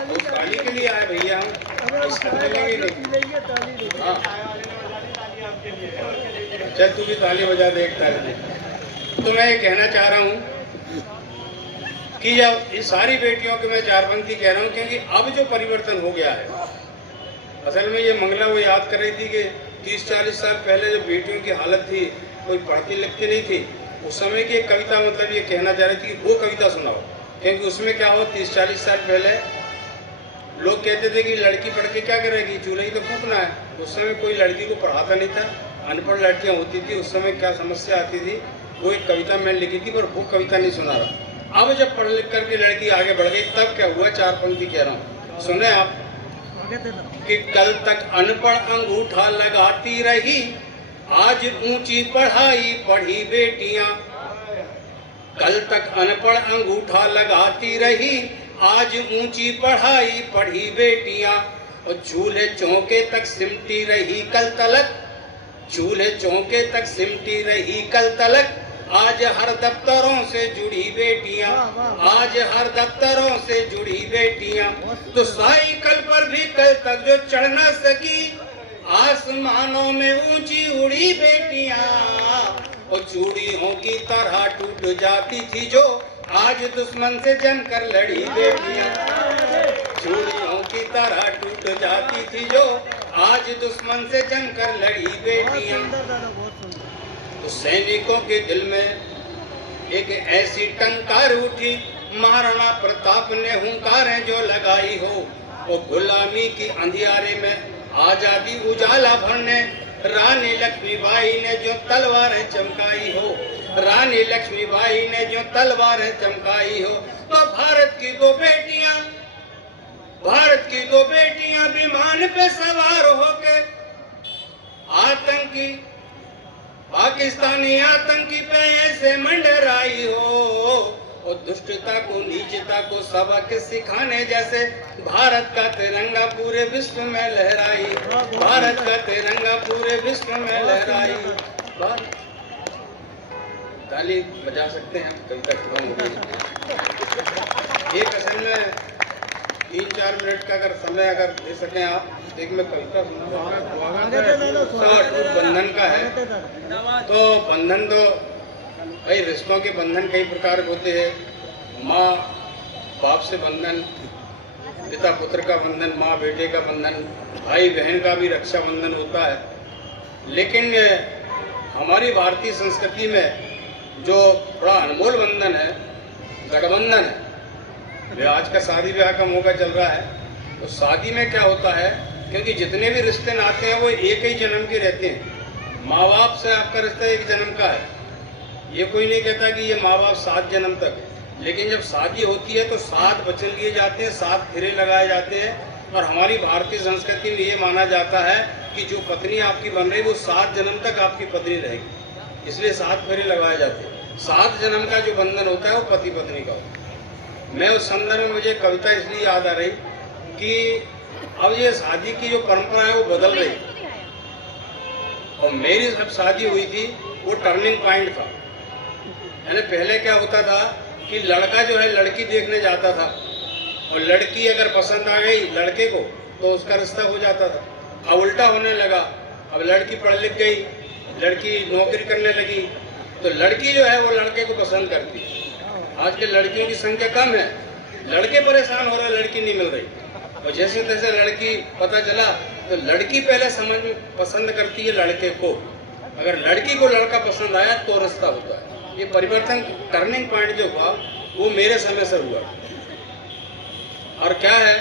उस ताली के लिए आए भैया हम, इसको मिलेंगे नहीं। हाँ, चल तू भी ताली बजा दे, एक ताली। तो मैं ये कहना चाह रहा हूँ कि जब ये सारी बेटियों के मैं 4 पंक्ति कह रहा हूँ क्योंकि अब जो परिवर्तन हो गया है, असल में ये मंगला वो याद कर रही थी कि 30-40 साल पहले जो बेटियों की हालत थी, कोई पढ़ती लिखती नहीं थी, उस समय की एक कविता मतलब ये कहना चाह रही थी कि वो कविता सुनाओ। क्योंकि उसमें क्या हो 30-40 साल पहले लोग कहते थे कि लड़की पढ़ के क्या करेगी, चूल्हे ही तो फूकना है। उस समय कोई लड़की को पढ़ाता नहीं था, अनपढ़ लड़कियां होती थी। उस समय क्या समस्या आती थी, वो एक कविता मैंने लिखी थी पर वो कविता नहीं सुना रहा। अब जब पढ़ लिख करके लड़की आगे बढ़ गई तब क्या हुआ, 4 पंक्ति कह रहा हूँ, सुने आप। कि कल तक अनपढ़ अंगूठा लगाती रही, आज ऊंची पढ़ाई पढ़ी बेटियां। कल तक अनपढ़ अंगूठा लगाती रही, आज ऊंची पढ़ाई पढ़ी बेटियां। और चूल्हे चौके तक सिमटी रही कल तलक, चूल्हे चौके तक सिमटी रही कल तलक। आज हर दफ्तरों से जुड़ी बेटियां, आज हर दफ्तरों से जुड़ी बेटियां। तो साइकिल पर भी कल तक जो चढ़ न सकी, आसमानों में ऊंची उड़ी बेटियां। और चूड़ियों की तरह टूट जाती थी जो, आज दुश्मन से जमकर लड़ी बेटियां। चूड़ियों की तरह टूट जाती थी जो, आज दुश्मन से जमकर लड़ी बेटियां। तो सैनिकों के दिल में एक ऐसी टंकार उठी, महाराणा प्रताप ने हुंकारें जो लगाई हो। और गुलामी की अंधियारे में आजादी उजाला भरने, रानी लक्ष्मीबाई ने जो तलवारें चमकाई हो, रानी लक्ष्मीबाई ने जो तलवारें चमकाई हो। तो भारत की 2 बेटियां, भारत की 2 बेटियां विमान पे सवार होके आतंकी, पाकिस्तानी आतंकी पे ऐसे मंडराई हो। और दुष्टता को, नीचता को सबक सिखाने जैसे भारत का तिरंगा पूरे विश्व में लहराई, भारत का तिरंगा पूरे विश्व में लहराई। ताली बजा सकते हैं, कविता खत्म हो गई। एक असल में 3-4 मिनट का अगर समय अगर दे सकें आप, एक मैं कविता बंधन का है। तो बंधन तो भाई रिश्तों के बंधन कई प्रकार के होते हैं। माँ बाप से बंधन, पिता पुत्र का बंधन, माँ बेटे का बंधन, भाई बहन का भी रक्षा बंधन होता है। लेकिन हमारी भारतीय संस्कृति में जो बड़ा अनमोल बंधन है, गठबंधन है। वे आज का शादी ब्याह का मौका चल रहा है, तो शादी में क्या होता है, क्योंकि जितने भी रिश्ते नाते हैं वो एक ही जन्म के रहते हैं। माँ बाप से आपका रिश्ता एक जन्म का है, ये कोई नहीं कहता कि ये माँ बाप 7 जन्म तक। लेकिन जब शादी होती है तो 7 वचन लिए जाते हैं, 7 फेरे लगाए जाते हैं। और हमारी भारतीय संस्कृति में ये माना जाता है कि जो पत्नी आपकी बन रही वो 7 जन्म तक आपकी पत्नी रहेगी, इसलिए 7 फेरे लगाए जाते हैं। 7 जन्म का जो बंधन होता है वो पति पत्नी का होता है। मैं उस संदर्भ में मुझे कविता इसलिए याद आ रही कि अब ये शादी की जो परंपरा है वो बदल रही। और मेरी जब शादी हुई थी वो टर्निंग पॉइंट था। यानी पहले क्या होता था कि लड़का जो है लड़की देखने जाता था, और लड़की अगर पसंद आ गई लड़के को तो उसका रिश्ता हो जाता था। अब उल्टा होने लगा, अब लड़की पढ़ लिख गई, लड़की नौकरी करने लगी, तो लड़की जो है वो लड़के को पसंद करती है। आज के लड़कियों की संख्या कम है, लड़के परेशान हो रहे, लड़की नहीं मिल रही। और जैसे तैसे लड़की पता चला तो लड़की पहले समझ में पसंद करती है लड़के को, अगर लड़की को लड़का पसंद आया तो रिश्ता होता है। ये परिवर्तन टर्निंग पॉइंट जो हुआ वो मेरे समय से हुआ। और क्या है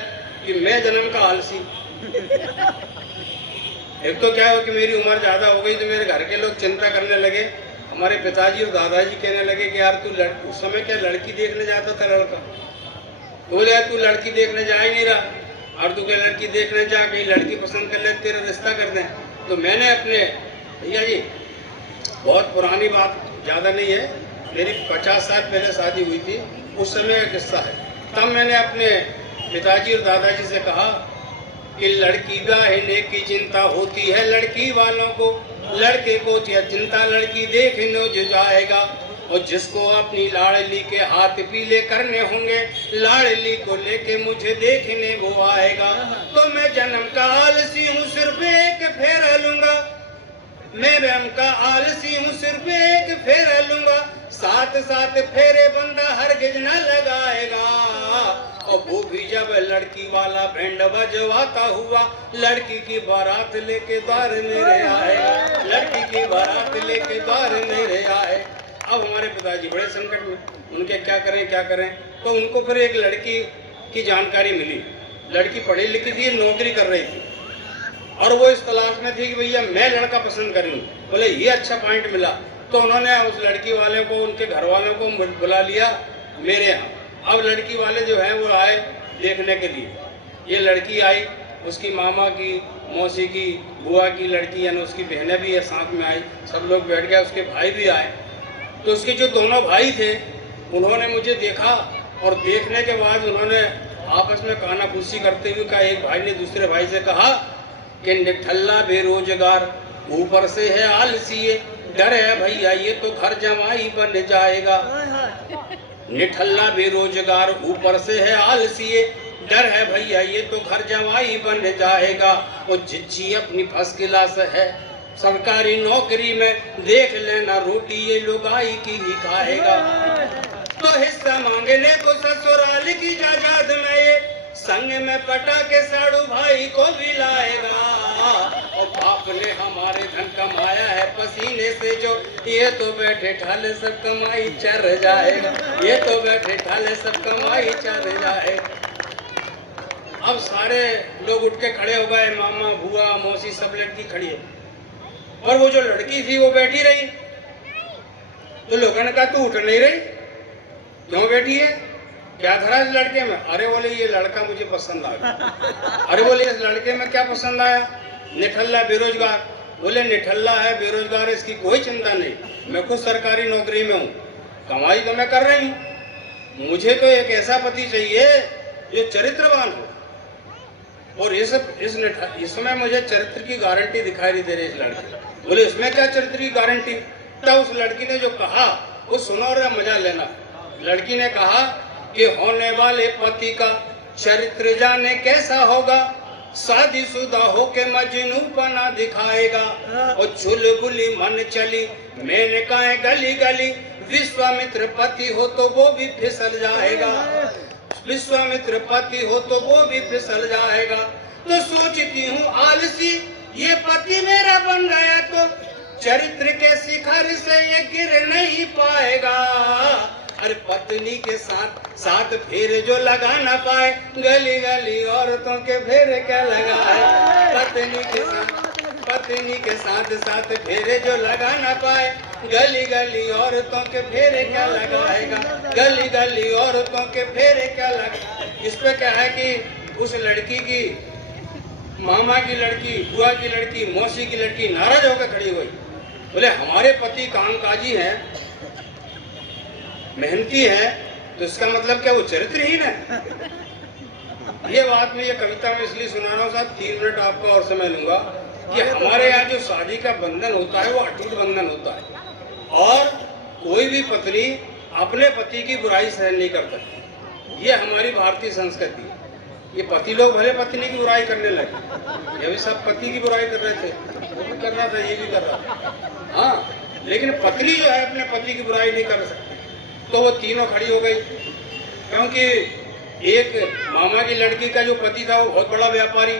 कि मैं जन्म का आलसी, एक तो क्या हो कि मेरी उम्र ज़्यादा हो गई तो मेरे घर के लोग चिंता करने लगे। हमारे पिताजी और दादाजी कहने लगे कि यार तू उस समय क्या लड़की देखने जाता था लड़का, बोले तू लड़की देखने जा ही नहीं रहा, और तू क्या लड़की देखने जा, कहीं लड़की पसंद कर ले तेरा रिश्ता कर दें। तो मैंने अपने भैया जी, बहुत पुरानी बात ज़्यादा नहीं है, मेरी 50 साल पहले शादी हुई थी, उस समय का किस्सा है। तब मैंने अपने पिताजी और दादाजी से कहा कि लड़की ब्याहने की चिंता होती है लड़की वालों को, लड़के को चिंता लड़की देखने जो जाएगा, और जिसको अपनी लाड़ली के हाथ पीले करने होंगे, लाड़ली को लेके मुझे देखने वो आएगा। तो मैं जन्म का आलसी हूँ, सिर्फ एक फेरा लूंगा, मैं जन्म का आलसी हूँ, सिर्फ एक फेरा लूंगा, 7 फेरे बंदा हरगिज न लगाएगा। और वो भी जब लड़की वाला बैंड बजवाता हुआ, लड़की की बारात लेके द्वार मेरे आएगा, लड़की की बारात लेके द्वार मेरे आए। अब हमारे पिताजी बड़े संकट में, उनके क्या करें क्या करें। तो उनको फिर एक लड़की की जानकारी मिली। लड़की पढ़ी लिखी थी, नौकरी कर रही थी और वो इस तलाश में थी कि भैया मैं लड़का पसंद करूँ। बोले ये अच्छा पॉइंट मिला, तो उन्होंने उस लड़की वाले को, उनके घर वालों को बुला लिया मेरे यहाँ। अब लड़की वाले जो हैं वो आए देखने के लिए। ये लड़की आई, उसकी मामा की, मौसी की, बुआ की लड़की यानी उसकी बहनें भी है साथ में आई, सब लोग बैठ गए, उसके भाई भी आए। तो उसके जो दोनों भाई थे उन्होंने मुझे देखा और देखने के बाद उन्होंने आपस में कानाफूसी करते हुए कहा, एक भाई ने दूसरे भाई से कहा कि निठल्ला बेरोजगार ऊपर से है आलसी, डर है भैया ये तो घर जमाई बन जाएगा। निठल्ला बेरोजगार ऊपर से है आलसी, डर है भैया ये तो घर जमाई बन जाएगा। और जिज्जी अपनी फर्स्ट क्लास है सरकारी नौकरी में, देख लेना रोटी ये लुगाई की ही खाएगा। तो हिस्सा मांगने को ससुराल की जायदाद में ये संग में पटाके साड़ू भाई को भी लाएगा। और बाप ने हमारे धन कमाया है पसीने से जो, ये तो बैठे ठाले सब कमाई चर जाएगा, ये तो बैठे ठाले सब कमाई चर जाएगा। अब सारे लोग उठ के खड़े हो गए, मामा, बुआ, मौसी सब लड़की खड़ी है और वो जो लड़की थी वो बैठी रही। तो लोगों ने कहा तू उठ नहीं रही, क्यों बैठी है, क्या धरा इस लड़के में? अरे बोले ये लड़का मुझे पसंद आया। अरे बोले इस लड़के में क्या पसंद आया? निठल्ला बेरोजगार। बोले निठल्ला है बेरोजगार इसकी कोई चिंता नहीं, मैं खुद सरकारी नौकरी में हूँ, कमाई तो मैं कर रही हूँ, मुझे तो एक ऐसा पति चाहिए जो चरित्रवान हो। और इसमें मुझे चरित्र की गारंटी दिखाई नहीं दे रही इस लड़की। बोले इसमें क्या चरित्र की गारंटी? तब उस लड़की ने जो कहा वो सुनो और मजा लेना। लड़की ने कहा कि होने वाले पति का चरित्र जाने कैसा होगा, शादीशुदा होके मजनू बना दिखाएगा। और चुलबुली मन चली मैंने कहा गली गली, विश्वामित्र पति हो तो वो भी फिसल जाएगा, विश्वामित्र पति हो तो वो भी फिसल जाएगा। तो सोचती हूँ आलसी ये पति मेरा बन गया तो चरित्र के शिखर से ये गिर नहीं पाएगा। अरे पत्नी के साथ साथ फेरे जो लगा ना पाए, गली गली औरतों के फेरे क्या लगाए। पत्नी के साथ साथ फेरे जो लगा ना पाए, गली गली औरतों के फेरे क्या लगाएगा, गली गली औरतों के फेरे क्या लगा। इस पे क्या है कि उस लड़की की मामा की लड़की, बुआ की लड़की, मौसी की लड़की नाराज होकर खड़ी हुई। बोले हमारे पति कामकाजी हैं, मेहनती है, तो इसका मतलब क्या वो चरित्रहीन है? ये बात मैं ये कविता में इसलिए सुना रहा हूँ साहब, 3 मिनट आपका और समय लूंगा कि हमारे यहाँ जो शादी का बंधन होता है वो अटूट बंधन होता है और कोई भी पत्नी अपने पति की बुराई सहन नहीं कर सकती। ये हमारी भारतीय संस्कृति है। ये पति लोग भले पत्नी की बुराई करने लगे, ये भी सब पति की बुराई कर रहे थे, वो भी कर रहा था, ये भी कर रहा था, हाँ, लेकिन पत्नी जो है अपने पति की बुराई नहीं कर सकती। तो वो तीनों खड़ी हो गई, क्योंकि एक मामा की लड़की का जो पति था वो बहुत बड़ा व्यापारी,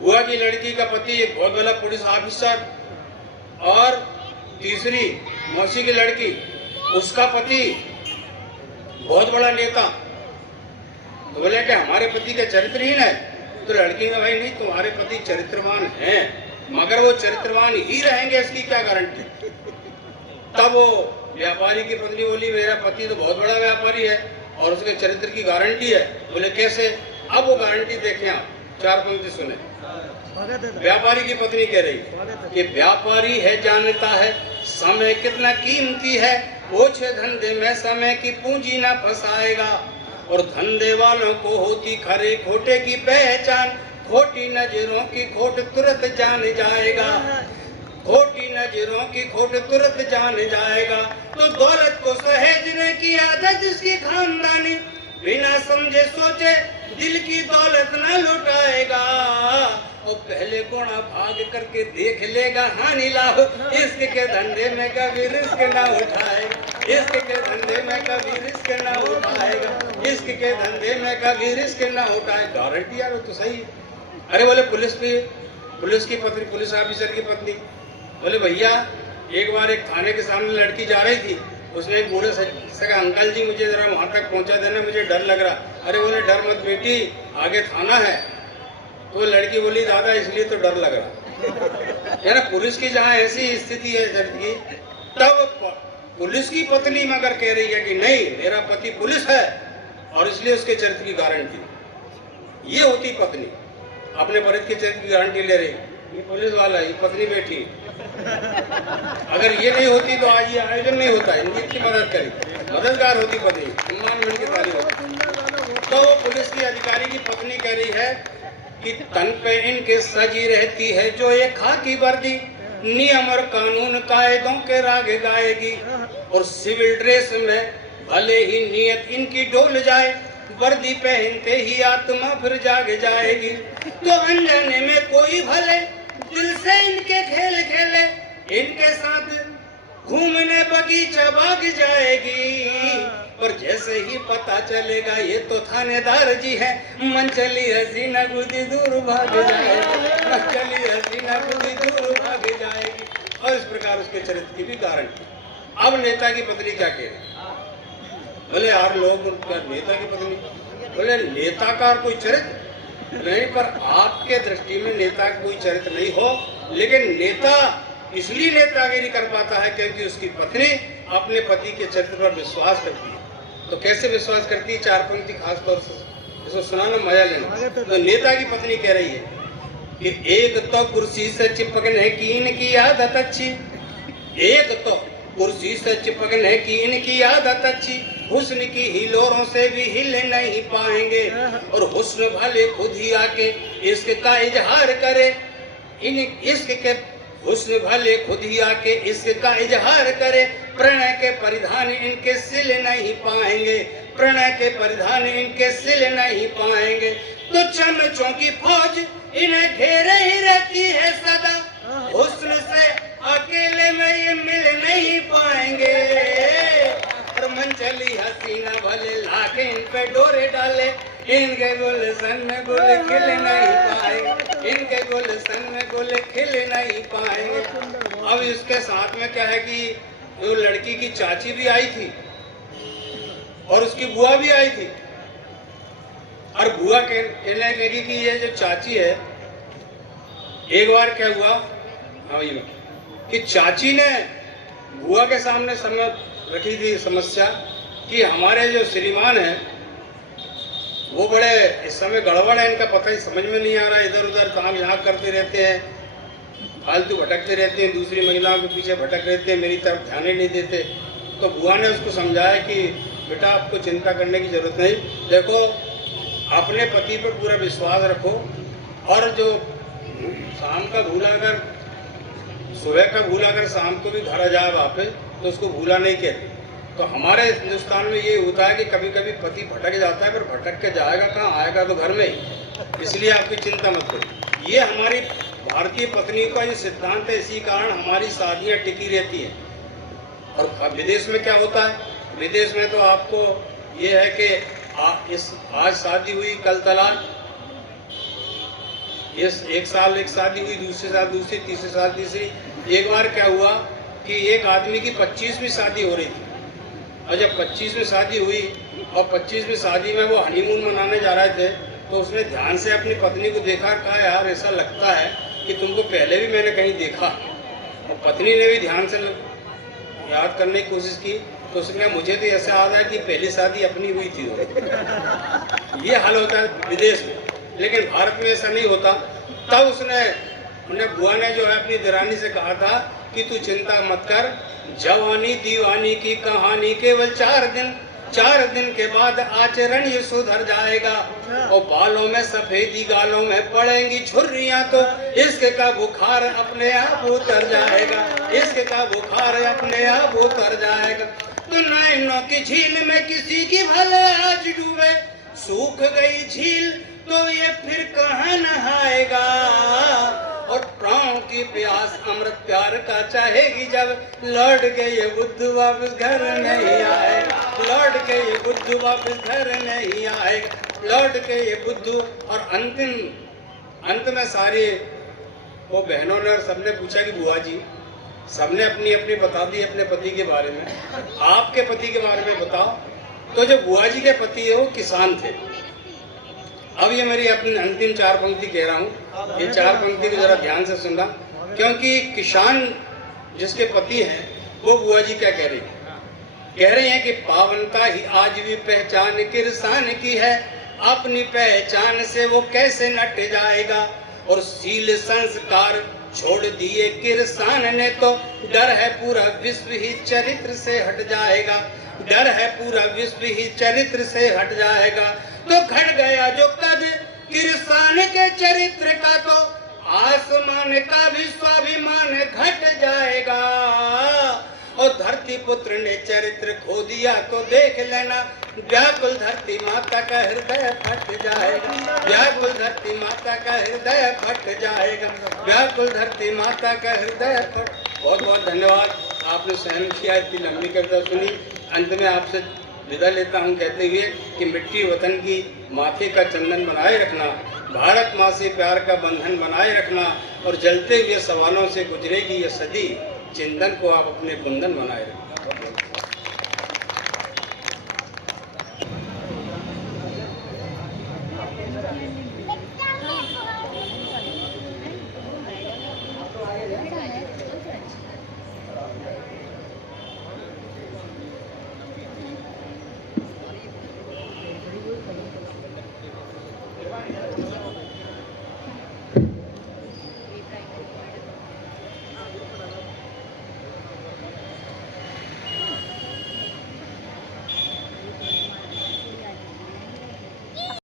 बुआ की लड़की का पति एक बहुत बड़ा पुलिस ऑफिसर, और तीसरी मौसी की लड़की उसका पति बहुत बड़ा नेता। तो बोले कि हमारे पति का चरित्रहीन है? तो लड़की ने भाई नहीं, तुम्हारे पति चरित्रवान हैं, मगर वो चरित्रवान ही रहेंगे इसकी क्या गारंटी। तब वो व्यापारी की पत्नी बोली मेरा पति तो बहुत बड़ा व्यापारी है और उसके चरित्र की गारंटी है। बोले कैसे? अब वो गारंटी देखें आप, 4 पंक्ति सुने। व्यापारी की पत्नी कह रही कि व्यापारी है जानता है समय कितना कीमती है, ओछे धंधे में समय की पूंजी ना फंसाएगा। और धंधे वालों को होती खरे खोटे की पहचान, खोटी नजरों की खोट तुरंत जान जाएगा, खोटी नजरों की खोट तुरंत जान जाएगा। तो दौलत को सहेजने की आदत इसकी खानदानी, बिना समझे सोचे दिल की दौलत न लुटाएगा। और पहले गुणा भाग करके देख लेगा हानि लाभ, इश्क के धंधे में कभी रिस्क ना उठाएगा, इश्क के धंधे में कभी रिस्क ना उठाएगा, इश्क के धंधे में कभी रिस्क ना उठाएगा। गारंटी यार तो सही। अरे बोले पुलिस की पत्नी, पुलिस ऑफिसर की पत्नी, बोले भैया एक बार एक थाने के सामने लड़की जा रही थी, उसने एक बूढ़े से कहा, अंकल जी मुझे जरा वहाँ तक पहुँचा देना, मुझे डर लग रहा। अरे बोले डर मत बेटी, आगे थाना है। तो लड़की बोली दादा इसलिए तो डर लग रहा। यार पुलिस की जहाँ ऐसी स्थिति है चरित्र की, तब पुलिस की पत्नी मगर कह रही है कि नहीं मेरा पति पुलिस है और इसलिए उसके चरित्र की गारंटी। ये होती पत्नी, अपने पति के चरित्र की गारंटी ले रही, ये पुलिस वाला, ये पत्नी बैठी। अगर ये नहीं होती तो आज ये आयोजन नहीं होता, इनकी इतनी मदद करी, मददगार होती पत्नी, सम्मान मिल के ताली होती। तो पुलिस की अधिकारी की पत्नी कह रही है कि तन पे इनके सजी रहती है जो ये खाकी वर्दी, नियम और कानून कायदों के राग गाएगी, और सिविल ड्रेस में भले ही नियत इनकी डोल जाए, वर्दी पहनते ही आत्मा फिर जाग जाएगी। तो अनजाने में कोई भले दिल से इनके खेल खेले, इनके साथ घूमने बगीचा भाग जाएगी, और जैसे ही पता चलेगा ये तो थानेदार जी है, मन चली हसीना गुदी दूर भाग जाएगी, मन चली हसीना गुदी दूर भाग जाएगी। और इस प्रकार उसके चरित्र की भी गारंटी। अब नेता की पत्नी क्या कह रही? बोले यार लोग नेता की पत्नी, बोले नेता का कोई चरित्र नहीं, पर आपके दृष्टि में नेता का कोई चरित्र नहीं हो, लेकिन नेता इसलिए नेतागिरी कर पाता है क्योंकि उसकी पत्नी अपने पति के चरित्र पर विश्वास करती है। तो कैसे विश्वास करती है? चार पंक्ति खास तौर से इसको सुनाना, मजा लेना। तो नेता की पत्नी कह रही है कि एक तो कुर्सी से चिपकने की इनकी आदत अच्छी, एक तो कुर्सी से चिपकने की इनकी आदत अच्छी, हुस्न की हिलोरों से भी हिल नहीं पाएंगे, और हुस्न भले खुद ही आके इश्क का इजहार करे, इन इश्क के हुस्न भले खुद ही आके इश्क का इजहार करे, प्रणय के परिधान इनके सिल नहीं पाएंगे, प्रणय के परिधान इनके सिल नहीं पाएंगे। तो चमचों की फौज इन्हें घेरे ही रहती है सदा, हुस्न से अकेले में ये मिल नहीं पाएंगे, और मन चली हसीना भले लाके इन पे डोरे डाले, इनके गुलशन में गुल खिल नहीं पाएंगे, इनके गुलशन में गुल खिल नहीं पाएंगे। अब इसके साथ में क्या है कि जो लड़की की चाची भी आई थी और उसकी बुआ भी आई थी, और बुआ कहने लगी कि ये जो चाची है, एक बार क्या हुआ, हाँ ये कि चाची ने बुआ के सामने रखी थी समस्या कि हमारे जो श्रीमान हैं वो बड़े इस समय गड़बड़ है, इनका पता ही समझ में नहीं आ रहा, इधर उधर काम यहाँ करते रहते हैं, फालतू भटकते रहते हैं, दूसरी महिलाओं के पीछे भटक रहते हैं, मेरी तरफ ध्यान ही नहीं देते। तो बुआ ने उसको समझाया कि बेटा आपको चिंता करने की जरूरत नहीं, देखो अपने पति पर पूरा विश्वास रखो, और जो शाम का भूला अगर सुबह का भूला अगर शाम को भी घर आ जाए वापस तो उसको भूला नहीं कहते। तो हमारे हिंदुस्तान में ये होता है कि कभी कभी पति भटक जाता है, पर भटक के जाएगा कहाँ, आएगा तो घर में ही, इसलिए आपकी चिंता मत करो। ये हमारी भारतीय पत्नियों का ये सिद्धांत है, इसी कारण हमारी शादियाँ टिकी रहती हैं। और विदेश में क्या होता है, विदेश में तो आपको ये है कि आज शादी हुई कल तलाक, एक साल एक शादी हुई, दूसरे साल दूसरी, तीसरे साल तीसरी। एक बार क्या हुआ कि एक आदमी की 25वीं शादी हो रही थी, और जब 25वीं शादी हुई और 25वीं शादी में वो हनीमून मनाने जा रहे थे, तो उसने ध्यान से अपनी पत्नी को देखा, कहा यार ऐसा लगता है कि तुमको पहले भी मैंने कहीं देखा। और पत्नी ने भी ध्यान से याद करने की कोशिश की, तो उसने कहा मुझे तो ऐसा याद है कि पहली शादी अपनी हुई थी। ये हाल होता है विदेश में, लेकिन भारत में ऐसा नहीं होता। तब उसने बुआ ने जो है अपनी दिरानी से कहा था कि तू चिंता मत कर, जवानी दीवानी की कहानी केवल 4 दिन के बाद आचरण ये सुधर जाएगा, और बालों में सफेदी गालों में पड़ेंगी छुर्रियां तो इश्क का बुखार अपने आप उतर जाएगा, इश्क का बुखार अपने आप उतर जाएगा। तो नैनों की झील में किसी की भले आज डूबे, सूख गई झील तो ये फिर कहाँ नहाएगा, और प्राण की प्यास अमृत प्यार का चाहेगी जब, लौट के ये बुद्धू वापस घर नहीं आएगा, लौट के ये बुद्धू वापस घर नहीं आएगा, लौट के ये बुद्धू। और अंत में सारी वो बहनों ने और सबने पूछा कि बुआ जी सबने अपनी अपनी बता दी अपने पति के बारे में। आपके पति के बारे में बताओ। तो जो बुआ जी के पति है वो किसान थे। अब ये मेरी अपनी अंतिम 4 पंक्ति कह रहा हूँ, ये 4 पंक्ति को जरा ध्यान से सुनना, क्योंकि किसान जिसके पति हैं वो बुआ जी क्या कह रही हैं कि पावनता ही आज भी पहचान किसान की है, अपनी पहचान से वो कैसे नट जाएगा। और सील संस्कार छोड़ दिए किसान ने तो डर है पूरा विश्व ही चरित्र से हट जाएगा, डर है पूरा विश्व ही चरित्र से हट जाएगा। तो घट गया जो कद किसान के चरित्र का, तो आसमान का भी स्वाभिमान घट जाएगा। और धरती पुत्र ने चरित्र खो दिया तो देख लेना, व्याकुल धरती माता का हृदय फट जाएगा, व्याकुल धरती माता का हृदय फट जाएगा, व्याकुल धरती माता का हृदय फट। बहुत बहुत धन्यवाद, आपने सहन किया, इतनी लंबी कविता सुनी। अंत में आपसे विदा लेता हूँ कहते हुए कि मिट्टी वतन की माथे का चंदन बनाए रखना, भारत माँ से प्यार का बंधन बनाए रखना, और जलते हुए सवालों से गुजरेगी ये सदी, चिंतन को आप अपने कुंदन बनाए रखना।